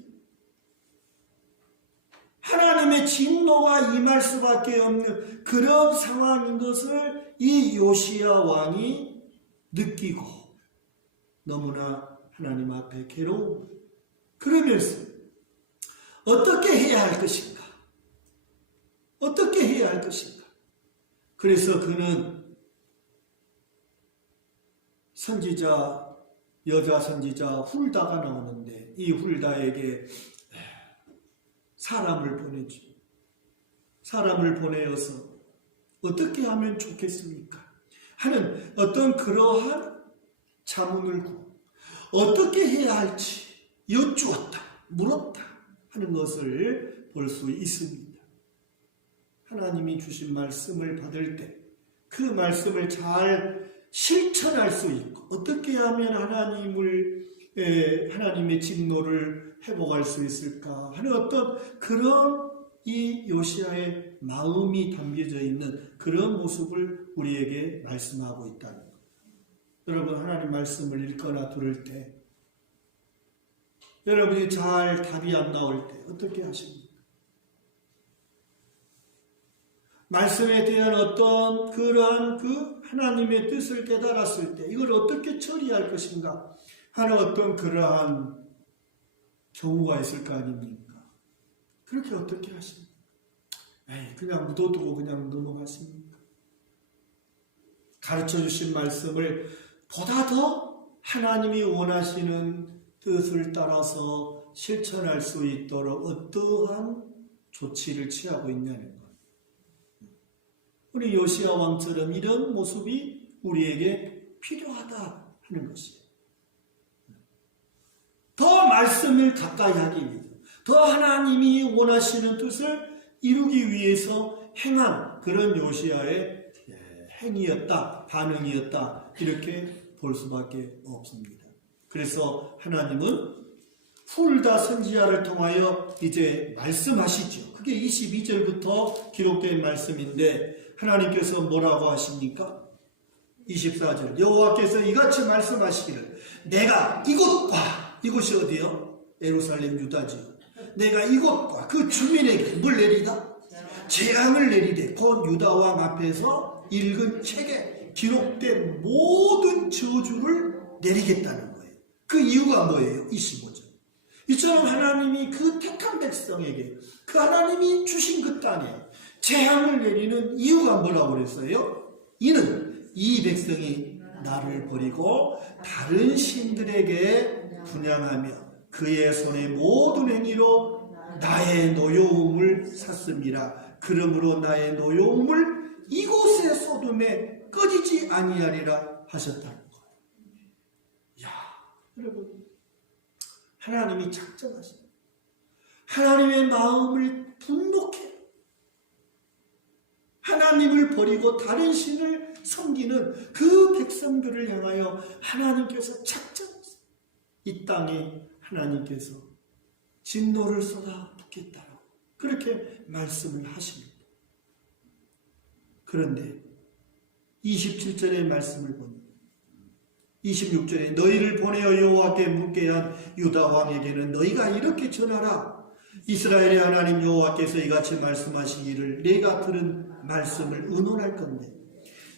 하나님의 진노가 임할 수밖에 없는 그런 상황인 것을 이 요시야 왕이 느끼고 너무나 하나님 앞에 괴로운, 그러면서 어떻게 해야 할 것인가? 어떻게 해야 할 것인가? 그래서 그는 선지자, 여자 선지자 훌다가 나오는데 이 훌다에게 사람을 보내죠. 사람을 보내어서 어떻게 하면 좋겠습니까? 하는 어떤 그러한 자문을 구하고 어떻게 해야 할지 여쭈었다, 물었다 하는 것을 볼 수 있습니다. 하나님이 주신 말씀을 받을 때 그 말씀을 잘 실천할 수 있고 어떻게 하면 하나님의 진노를 회복할 수 있을까 하는 어떤 그런 이 요시야의 마음이 담겨져 있는 그런 모습을 우리에게 말씀하고 있다는 것. 여러분, 하나님 말씀을 읽거나 들을 때 여러분이 잘 답이 안 나올 때 어떻게 하십니까? 말씀에 대한 어떤 그러한 그 하나님의 뜻을 깨달았을 때 이걸 어떻게 처리할 것인가 하는 어떤 그러한 경우가 있을 거 아닙니까? 그렇게 어떻게 하십니까? 그냥 묻어두고 그냥 넘어가십니까? 가르쳐 주신 말씀을 보다 더 하나님이 원하시는 뜻을 따라서 실천할 수 있도록 어떠한 조치를 취하고 있냐는 것. 우리 요시야 왕처럼 이런 모습이 우리에게 필요하다 하는 것이에요. 더 말씀을 가까이 하기 위해서, 더 하나님이 원하시는 뜻을 이루기 위해서 행한 그런 요시야의 행위였다, 반응이었다, 이렇게 볼 수밖에 없습니다. 그래서 하나님은 훌다 선지자를 통하여 이제 말씀하시죠. 그게 22절부터 기록된 말씀인데 하나님께서 뭐라고 하십니까? 24절, 여호와께서 이같이 말씀하시기를, 내가 이곳과, 이곳이 어디요? 예루살렘 유다지요. 내가 이곳과 그 주민에게 뭘 내리다? 재앙을 내리되 곧 유다왕 앞에서 읽은 책에 기록된 모든 저주를 내리겠다는 거예요. 그 이유가 뭐예요? 25절. 이처럼 하나님이 그 택한 백성에게, 그 하나님이 주신 그 땅에 재앙을 내리는 이유가 뭐라고 그랬어요? 이는 이 백성이 나를 버리고 다른 신들에게 분향하며 그의 손의 모든 행위로 나의 노여움을 샀습니다. 그러므로 나의 노여움을 이곳의 소돔에 꺼지지 아니하리라 하셨다는 거예요. 야, 여러분, 하나님이 작정하십니다. 하나님의 마음을 분노케, 하나님을 버리고 다른 신을 섬기는 그 백성들을 향하여 하나님께서 작정하십니다. 이 땅에 하나님께서 진노를 쏟아붓겠다라고 그렇게 말씀을 하십니다. 그런데 27절의 말씀을 보니 26절에 너희를 보내어 여호와께 묻게 한 유다 왕에게는 너희가 이렇게 전하라. 이스라엘의 하나님 여호와께서 이같이 말씀하시기를, 내가 들은 말씀을 의논할 건데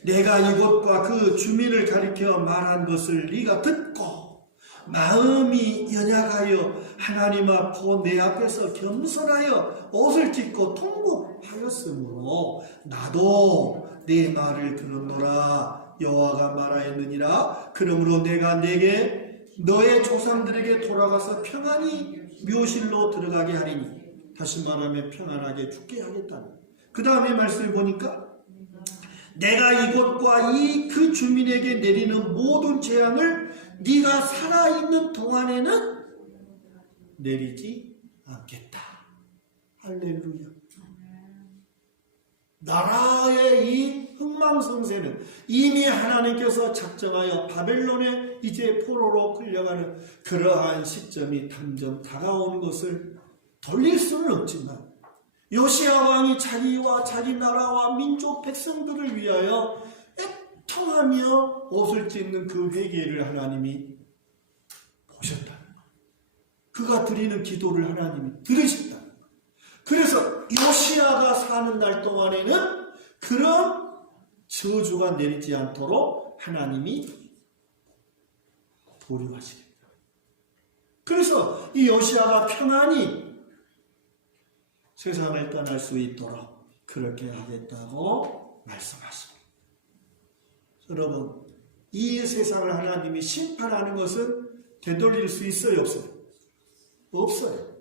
내가 이곳과 그 주민을 가리켜 말한 것을 네가 듣고 마음이 연약하여 하나님 앞에 내 앞에서 겸손하여 옷을 찢고 통곡하였으므로 나도 네 말을 들었노라. 여호와가 말하였느니라. 그러므로 내가 내게 너의 조상들에게 돌아가서 평안히 묘실로 들어가게 하리니, 다시 말하면 평안하게 죽게 하겠다는. 그 다음에 말씀을 보니까 내가 이곳과 그 주민에게 내리는 모든 재앙을 네가 살아있는 동안에는 내리지 않겠다. 할렐루야. 나라의 이 흥망성쇠는 이미 하나님께서 작정하여 바벨론에 이제 포로로 끌려가는 그러한 시점이 점점 다가오는 것을 돌릴 수는 없지만, 요시야 왕이 자기와 자기 나라와 민족 백성들을 위하여 애통하며 옷을 찢는 그 회개를 하나님이 보셨다는 거예요. 그가 드리는 기도를 하나님이 들으셨다는 거예요. 그래서 요시야가 사는 날 동안에는 그런 저주가 내리지 않도록 하나님이 보류하시겠다. 그래서 이 요시야가 평안히 세상을 떠날 수 있도록 그렇게 하겠다고 말씀하십니다. 여러분, 이 세상을 하나님이 심판하는 것은 되돌릴 수 있어요, 없어요? 없어요.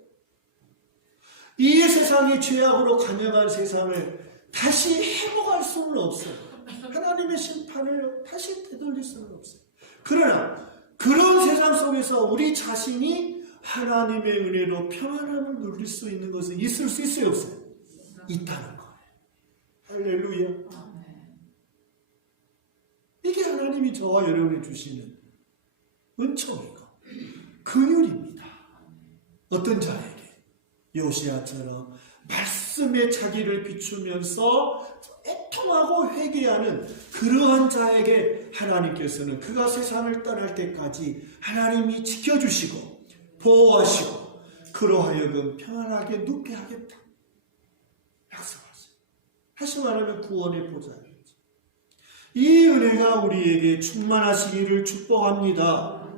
이 세상이 죄악으로 간영한 세상을 다시 회복할 수는 없어요. 하나님의 심판을 다시 되돌릴 수는 없어요. 그러나 그런 세상 속에서 우리 자신이 하나님의 은혜로 평안함을 누릴 수 있는 것은 있을 수 있어요, 없어요? 있다는 거예요. 할렐루야. 이게 하나님이 저와 여러분이 주시는 은총이고 긍휼입니다. 어떤 자에게? 요시야처럼 말씀에 자기를 비추면서 애통하고 회개하는 그러한 자에게 하나님께서는 그가 세상을 떠날 때까지 하나님이 지켜주시고 보호하시고 그로 하여금 평안하게 눕게 하겠다 약속하세요. 다시 말하면 구원의 보좌입니다. 이 은혜가 우리에게 충만하시기를 축복합니다.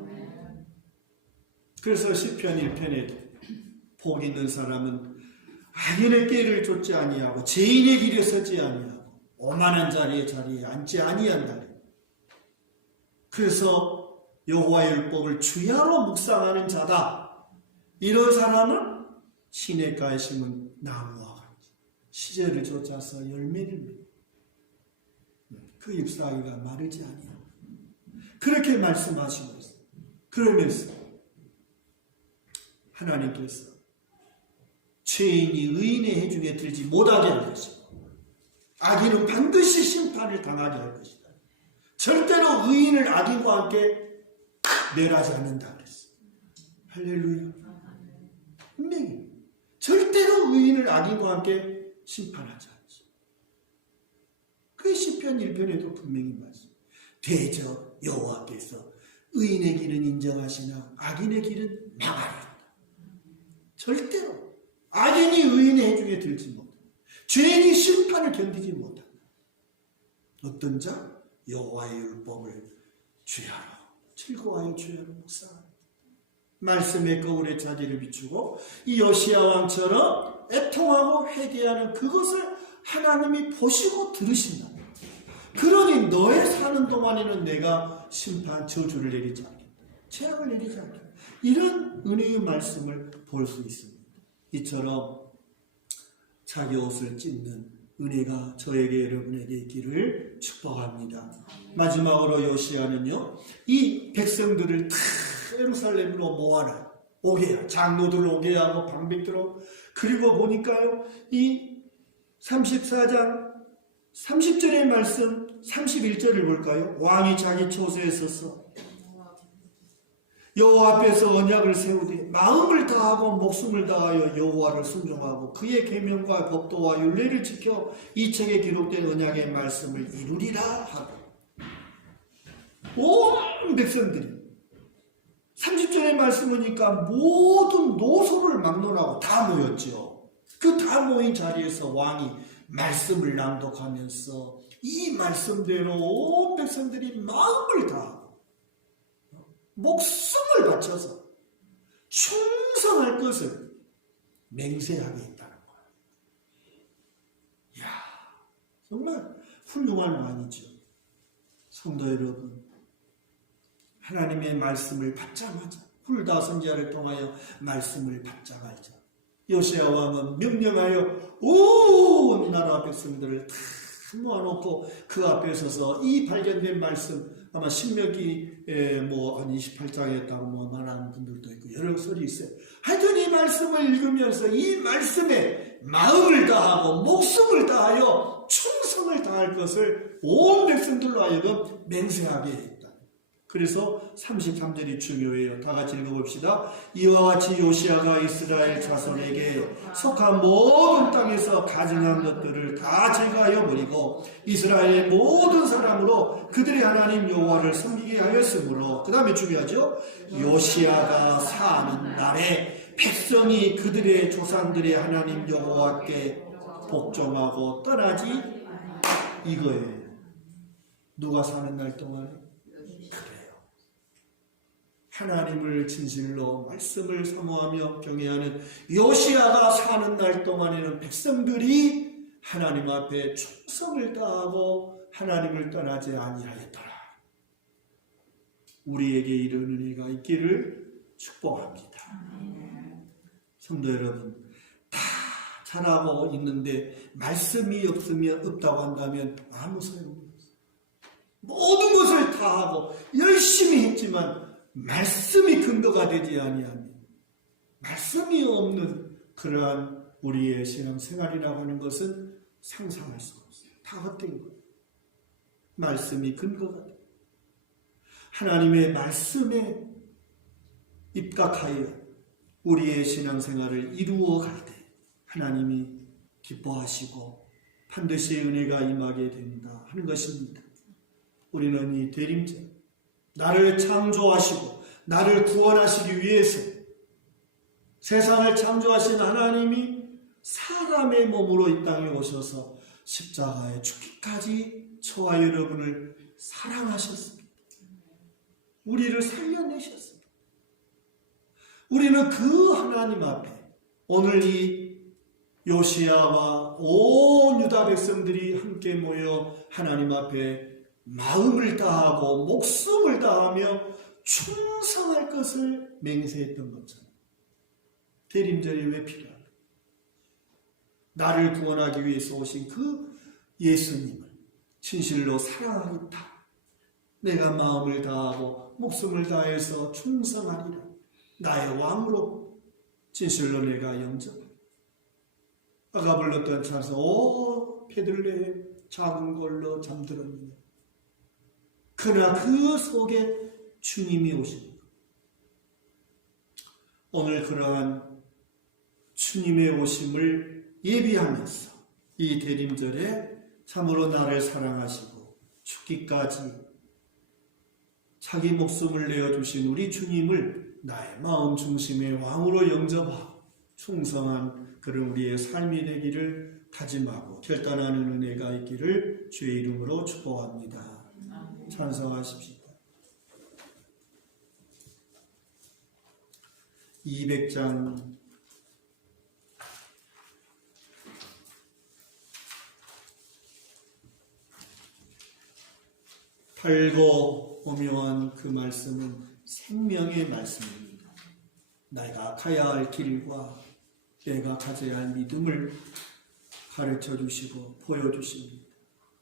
그래서 시편 1편에도 복 있는 사람은 악인의 꾀를 쫓지 아니하고 죄인의 길에 서지 아니하고 오만한 자리에 앉지 아니한다. 그래서 여호와의 율법을 주야로 묵상하는 자다. 이런 사람은 시냇가에 심은 나무와 같이 시절을 쫓아서 열매를 맺는 그 잎사귀가 마르지 아니하고 그렇게 말씀하시고 있어요. 그러면서 하나님께서 죄인이 의인의 해중에 들지 못하게 할 것이고 악인은 반드시 심판을 당하게 할 것이다. 절대로 의인을 악인과 함께 멸하지 않는다 그랬어요. 할렐루야. 분명히 절대로 의인을 악인과 함께 심판하지 않죠. 그게 시편 1편에도 분명히 말씀. 대저 여호와께서 의인의 길은 인정하시나 악인의 길은 망하리로다. 절대로 악인이 의인의 해중에 들지 못한다. 죄인이 심판을 견디지 못한다. 어떤 자? 여호와의 율법을 주야로 즐거워하여 주야로 묵상하라. 말씀의 거울에 자리를 비추고 이 요시야 왕처럼 애통하고 회개하는 그것을 하나님이 보시고 들으신다. 그러니 너의 사는 동안에는 내가 심판 저주를 내리지 않겠다. 재앙을 내리지 않겠다. 이런 은혜의 말씀을 볼 수 있습니다. 이처럼 자기 옷을 찢는 은혜가 저에게 여러분에게 있기를 축복합니다. 마지막으로 요시야는요, 이 백성들을 다 예루살렘으로 모아라. 오게 해야, 장로들을 오게 하고 방백들을, 그리고 보니까요, 이 34장 30절의 말씀 31절을 볼까요? 왕이 자기 처소에 서서 여호와 앞에서 언약을 세우되 마음을 다하고 목숨을 다하여 여호와를 순종하고 그의 계명과 법도와 율례를 지켜 이 책에 기록된 언약의 말씀을 이루리라 하고, 온 백성들이 30절의 말씀이니까 모든 노소를 막론하고 다 모였죠. 그 다 모인 자리에서 왕이 말씀을 낭독하면서 이 말씀대로 온 백성들이 마음을 다하고 목숨을 바쳐서 충성할 것을 맹세하게 했다는 거예요. 이야, 정말 훌륭한 왕이죠. 성도 여러분, 하나님의 말씀을 받자마자 훌다 선지자를 통하여 말씀을 받자마자 요시야 왕은 명령하여 온 나라 백성들을 다 모아놓고 그 앞에 서서 이 발견된 말씀, 아마 신명기 한 28장에다고 말하는 분들도 있고 여러 설이 있어요. 하여튼 이 말씀을 읽으면서 이 말씀에 마음을 다하고 목숨을 다하여 충성을 다할 것을 온 백성들로 하여금 맹세하게 했다. 그래서 33절이 중요해요. 다 같이 읽어봅시다. 이와 같이 요시야가 이스라엘 자손에게 속한 모든 땅에서 가증한 것들을 다 제거하여 버리고 이스라엘의 모든 사람으로 그들의 하나님 여호와를 섬기게 하였으므로, 그 다음에 중요하죠. 요시야가 사는 날에 백성이 그들의 조상들의 하나님 여호와께 복종하고 떠나지, 이거예요. 누가 사는 날 동안에? 하나님을 진실로 말씀을 사모하며 경외하는 요시야가 사는 날 동안에는 백성들이 하나님 앞에 충성을 다하고 하나님을 떠나지 아니하였더라. 우리에게 이런 은혜가 있기를 축복합니다. 성도 여러분, 다 잘하고 있는데 말씀이 없다고 한다면 아무 소용이 없어요. 모든 것을 다 하고 열심히 했지만 말씀이 근거가 되지 아니하면, 말씀이 없는 그러한 우리의 신앙생활이라고 하는 것은 상상할 수가 없어요. 다 헛된 거예요. 말씀이 근거가 돼요. 하나님의 말씀에 입각하여 우리의 신앙생활을 이루어 갈 때 하나님이 기뻐하시고 반드시 은혜가 임하게 된다 하는 것입니다. 우리는 이 대림자, 나를 창조하시고 나를 구원하시기 위해서 세상을 창조하신 하나님이 사람의 몸으로 이 땅에 오셔서 십자가에 죽기까지 저와 여러분을 사랑하셨습니다. 우리를 살려내셨습니다. 우리는 그 하나님 앞에 오늘 이 요시야와 온 유다 백성들이 함께 모여 하나님 앞에 마음을 다하고 목숨을 다하며 충성할 것을 맹세했던 것처럼 대림절이 왜 필요합니까? 나를 구원하기 위해서 오신 그 예수님을 진실로 사랑하겠다. 내가 마음을 다하고 목숨을 다해서 충성하리라. 나의 왕으로 진실로 내가 영접. 아까 불렀던 찬송, 오 베들레헴 작은 걸로 잠들었느냐. 그러나 그 속에 주님이 오십니다. 오늘 그러한 주님의 오심을 예비하면서 이 대림절에 참으로 나를 사랑하시고 죽기까지 자기 목숨을 내어주신 우리 주님을 나의 마음 중심의 왕으로 영접하고 충성한 그런 우리의 삶이 되기를 다짐하고 결단하는 은혜가 있기를 주의 이름으로 축복합니다. 찬성하십시다. 200장 달고 오묘한 그 말씀은 생명의 말씀입니다. 내가 가야 할 길과 내가 가져야 할 믿음을 가르쳐 주시고 보여주십니다.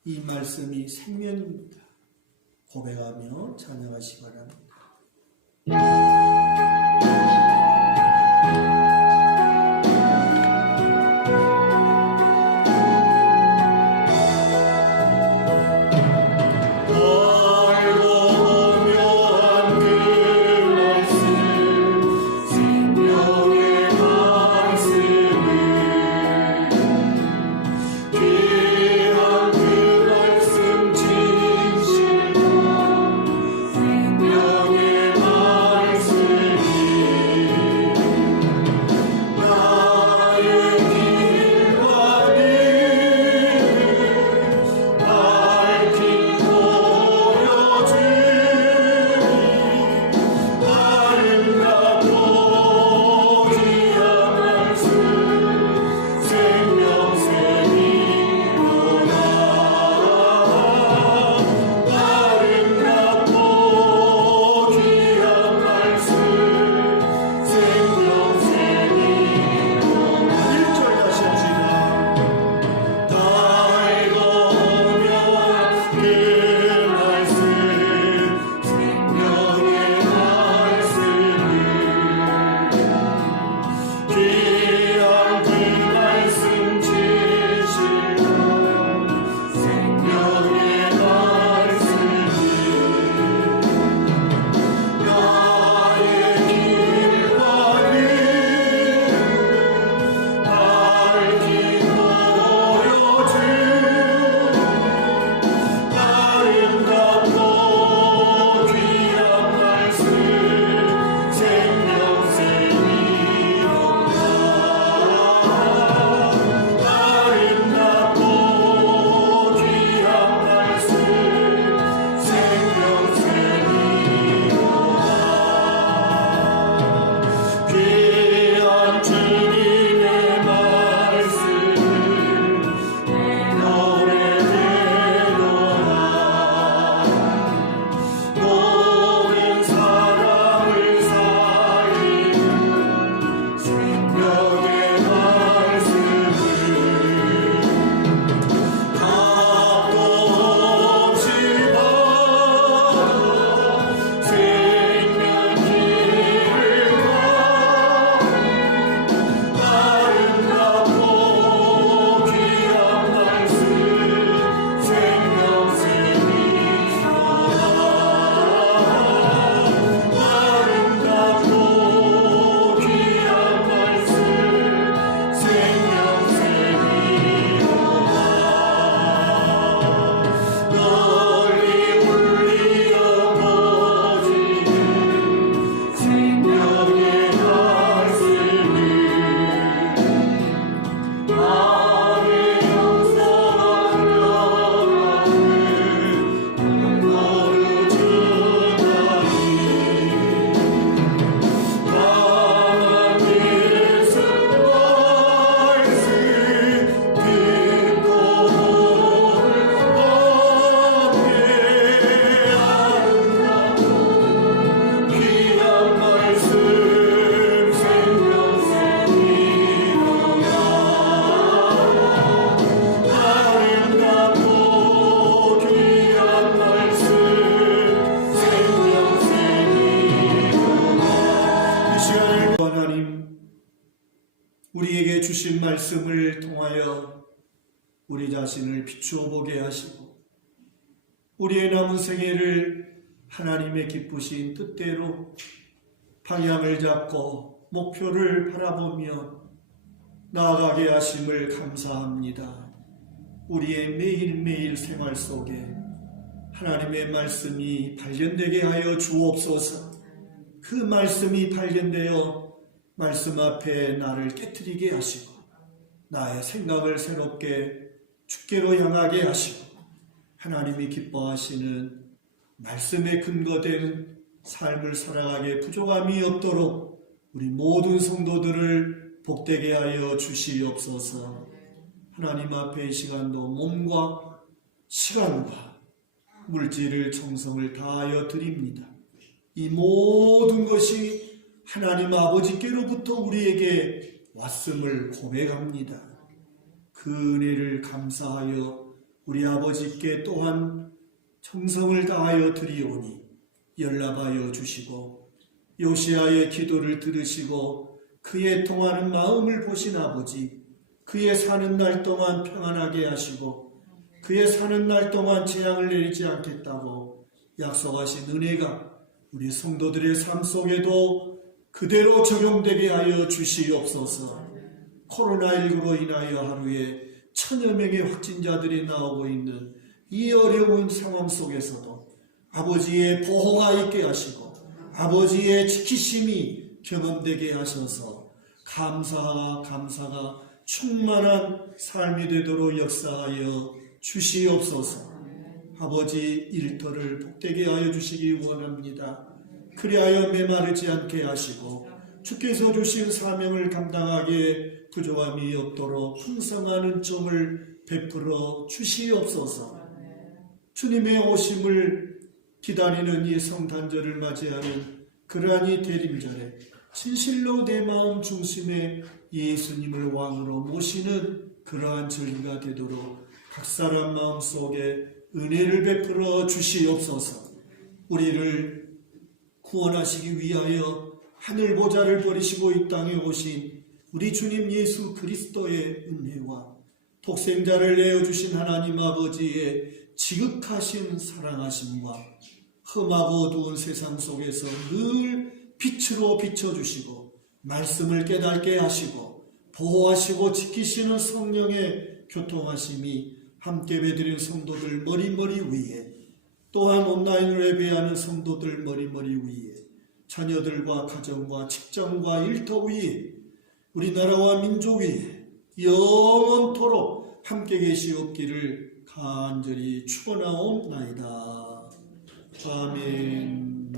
이 말씀이 생명입니다. 고백하며 찬양하시기 바랍니다. 생명의 말씀 주신 말씀을 통하여 우리 자신을 비추어 보게 하시고 우리의 남은 생애를 하나님의 기쁘신 뜻대로 방향을 잡고 목표를 바라보며 나아가게 하심을 감사합니다. 우리의 매일매일 생활 속에 하나님의 말씀이 발견되게 하여 주옵소서. 그 말씀이 발견되어 말씀 앞에 나를 깨트리게 하시고 나의 생각을 새롭게 주께로 향하게 하시고 하나님이 기뻐하시는 말씀에 근거된 삶을 살아가게 부족함이 없도록 우리 모든 성도들을 복되게 하여 주시옵소서. 하나님 앞에 이 시간도 몸과 시간과 물질을 정성을 다하여 드립니다. 이 모든 것이 하나님 아버지께로부터 우리에게 왔음을 고백합니다. 그 은혜를 감사하여 우리 아버지께 또한 정성을 다하여 드리오니 연락하여 주시고 요시아의 기도를 들으시고 그의 통하는 마음을 보신 아버지, 그의 사는 날 동안 평안하게 하시고 그의 사는 날 동안 재앙을 내리지 않겠다고 약속하신 은혜가 우리 성도들의 삶 속에도 그대로 적용되게 하여 주시옵소서. 코로나19로 인하여 하루에 1000여 명의 확진자들이 나오고 있는 이 어려운 상황 속에서도 아버지의 보호가 있게 하시고 아버지의 지키심이 경험되게 하셔서 감사가 충만한 삶이 되도록 역사하여 주시옵소서. 아버지 일터를 복되게 하여 주시기 원합니다. 그리하여 메마르지 않게 하시고 주께서 주신 사명을 감당하기에 부족함이 없도록 풍성한 은총을 베풀어 주시옵소서. 주님의 오심을 기다리는 이 성탄절을 맞이하는 그러한 이 대림절에 진실로 내 마음 중심에 예수님을 왕으로 모시는 그러한 절기가 되도록 각 사람 마음속에 은혜를 베풀어 주시옵소서. 우리를 구원하시기 위하여 하늘 보좌를 버리시고 이 땅에 오신 우리 주님 예수 그리스도의 은혜와 독생자를 내어주신 하나님 아버지의 지극하신 사랑하심과 험하고 어두운 세상 속에서 늘 빛으로 비춰주시고 말씀을 깨닫게 하시고 보호하시고 지키시는 성령의 교통하심이 함께 배드린 성도들 머리머리 위에 또한 온라인으로 예배하는 성도들 머리머리 위에 자녀들과 가정과 직장과 일터 위에 우리나라와 민족 위에 영원토록 함께 계시옵기를 간절히 축원하옵나이다. 아멘.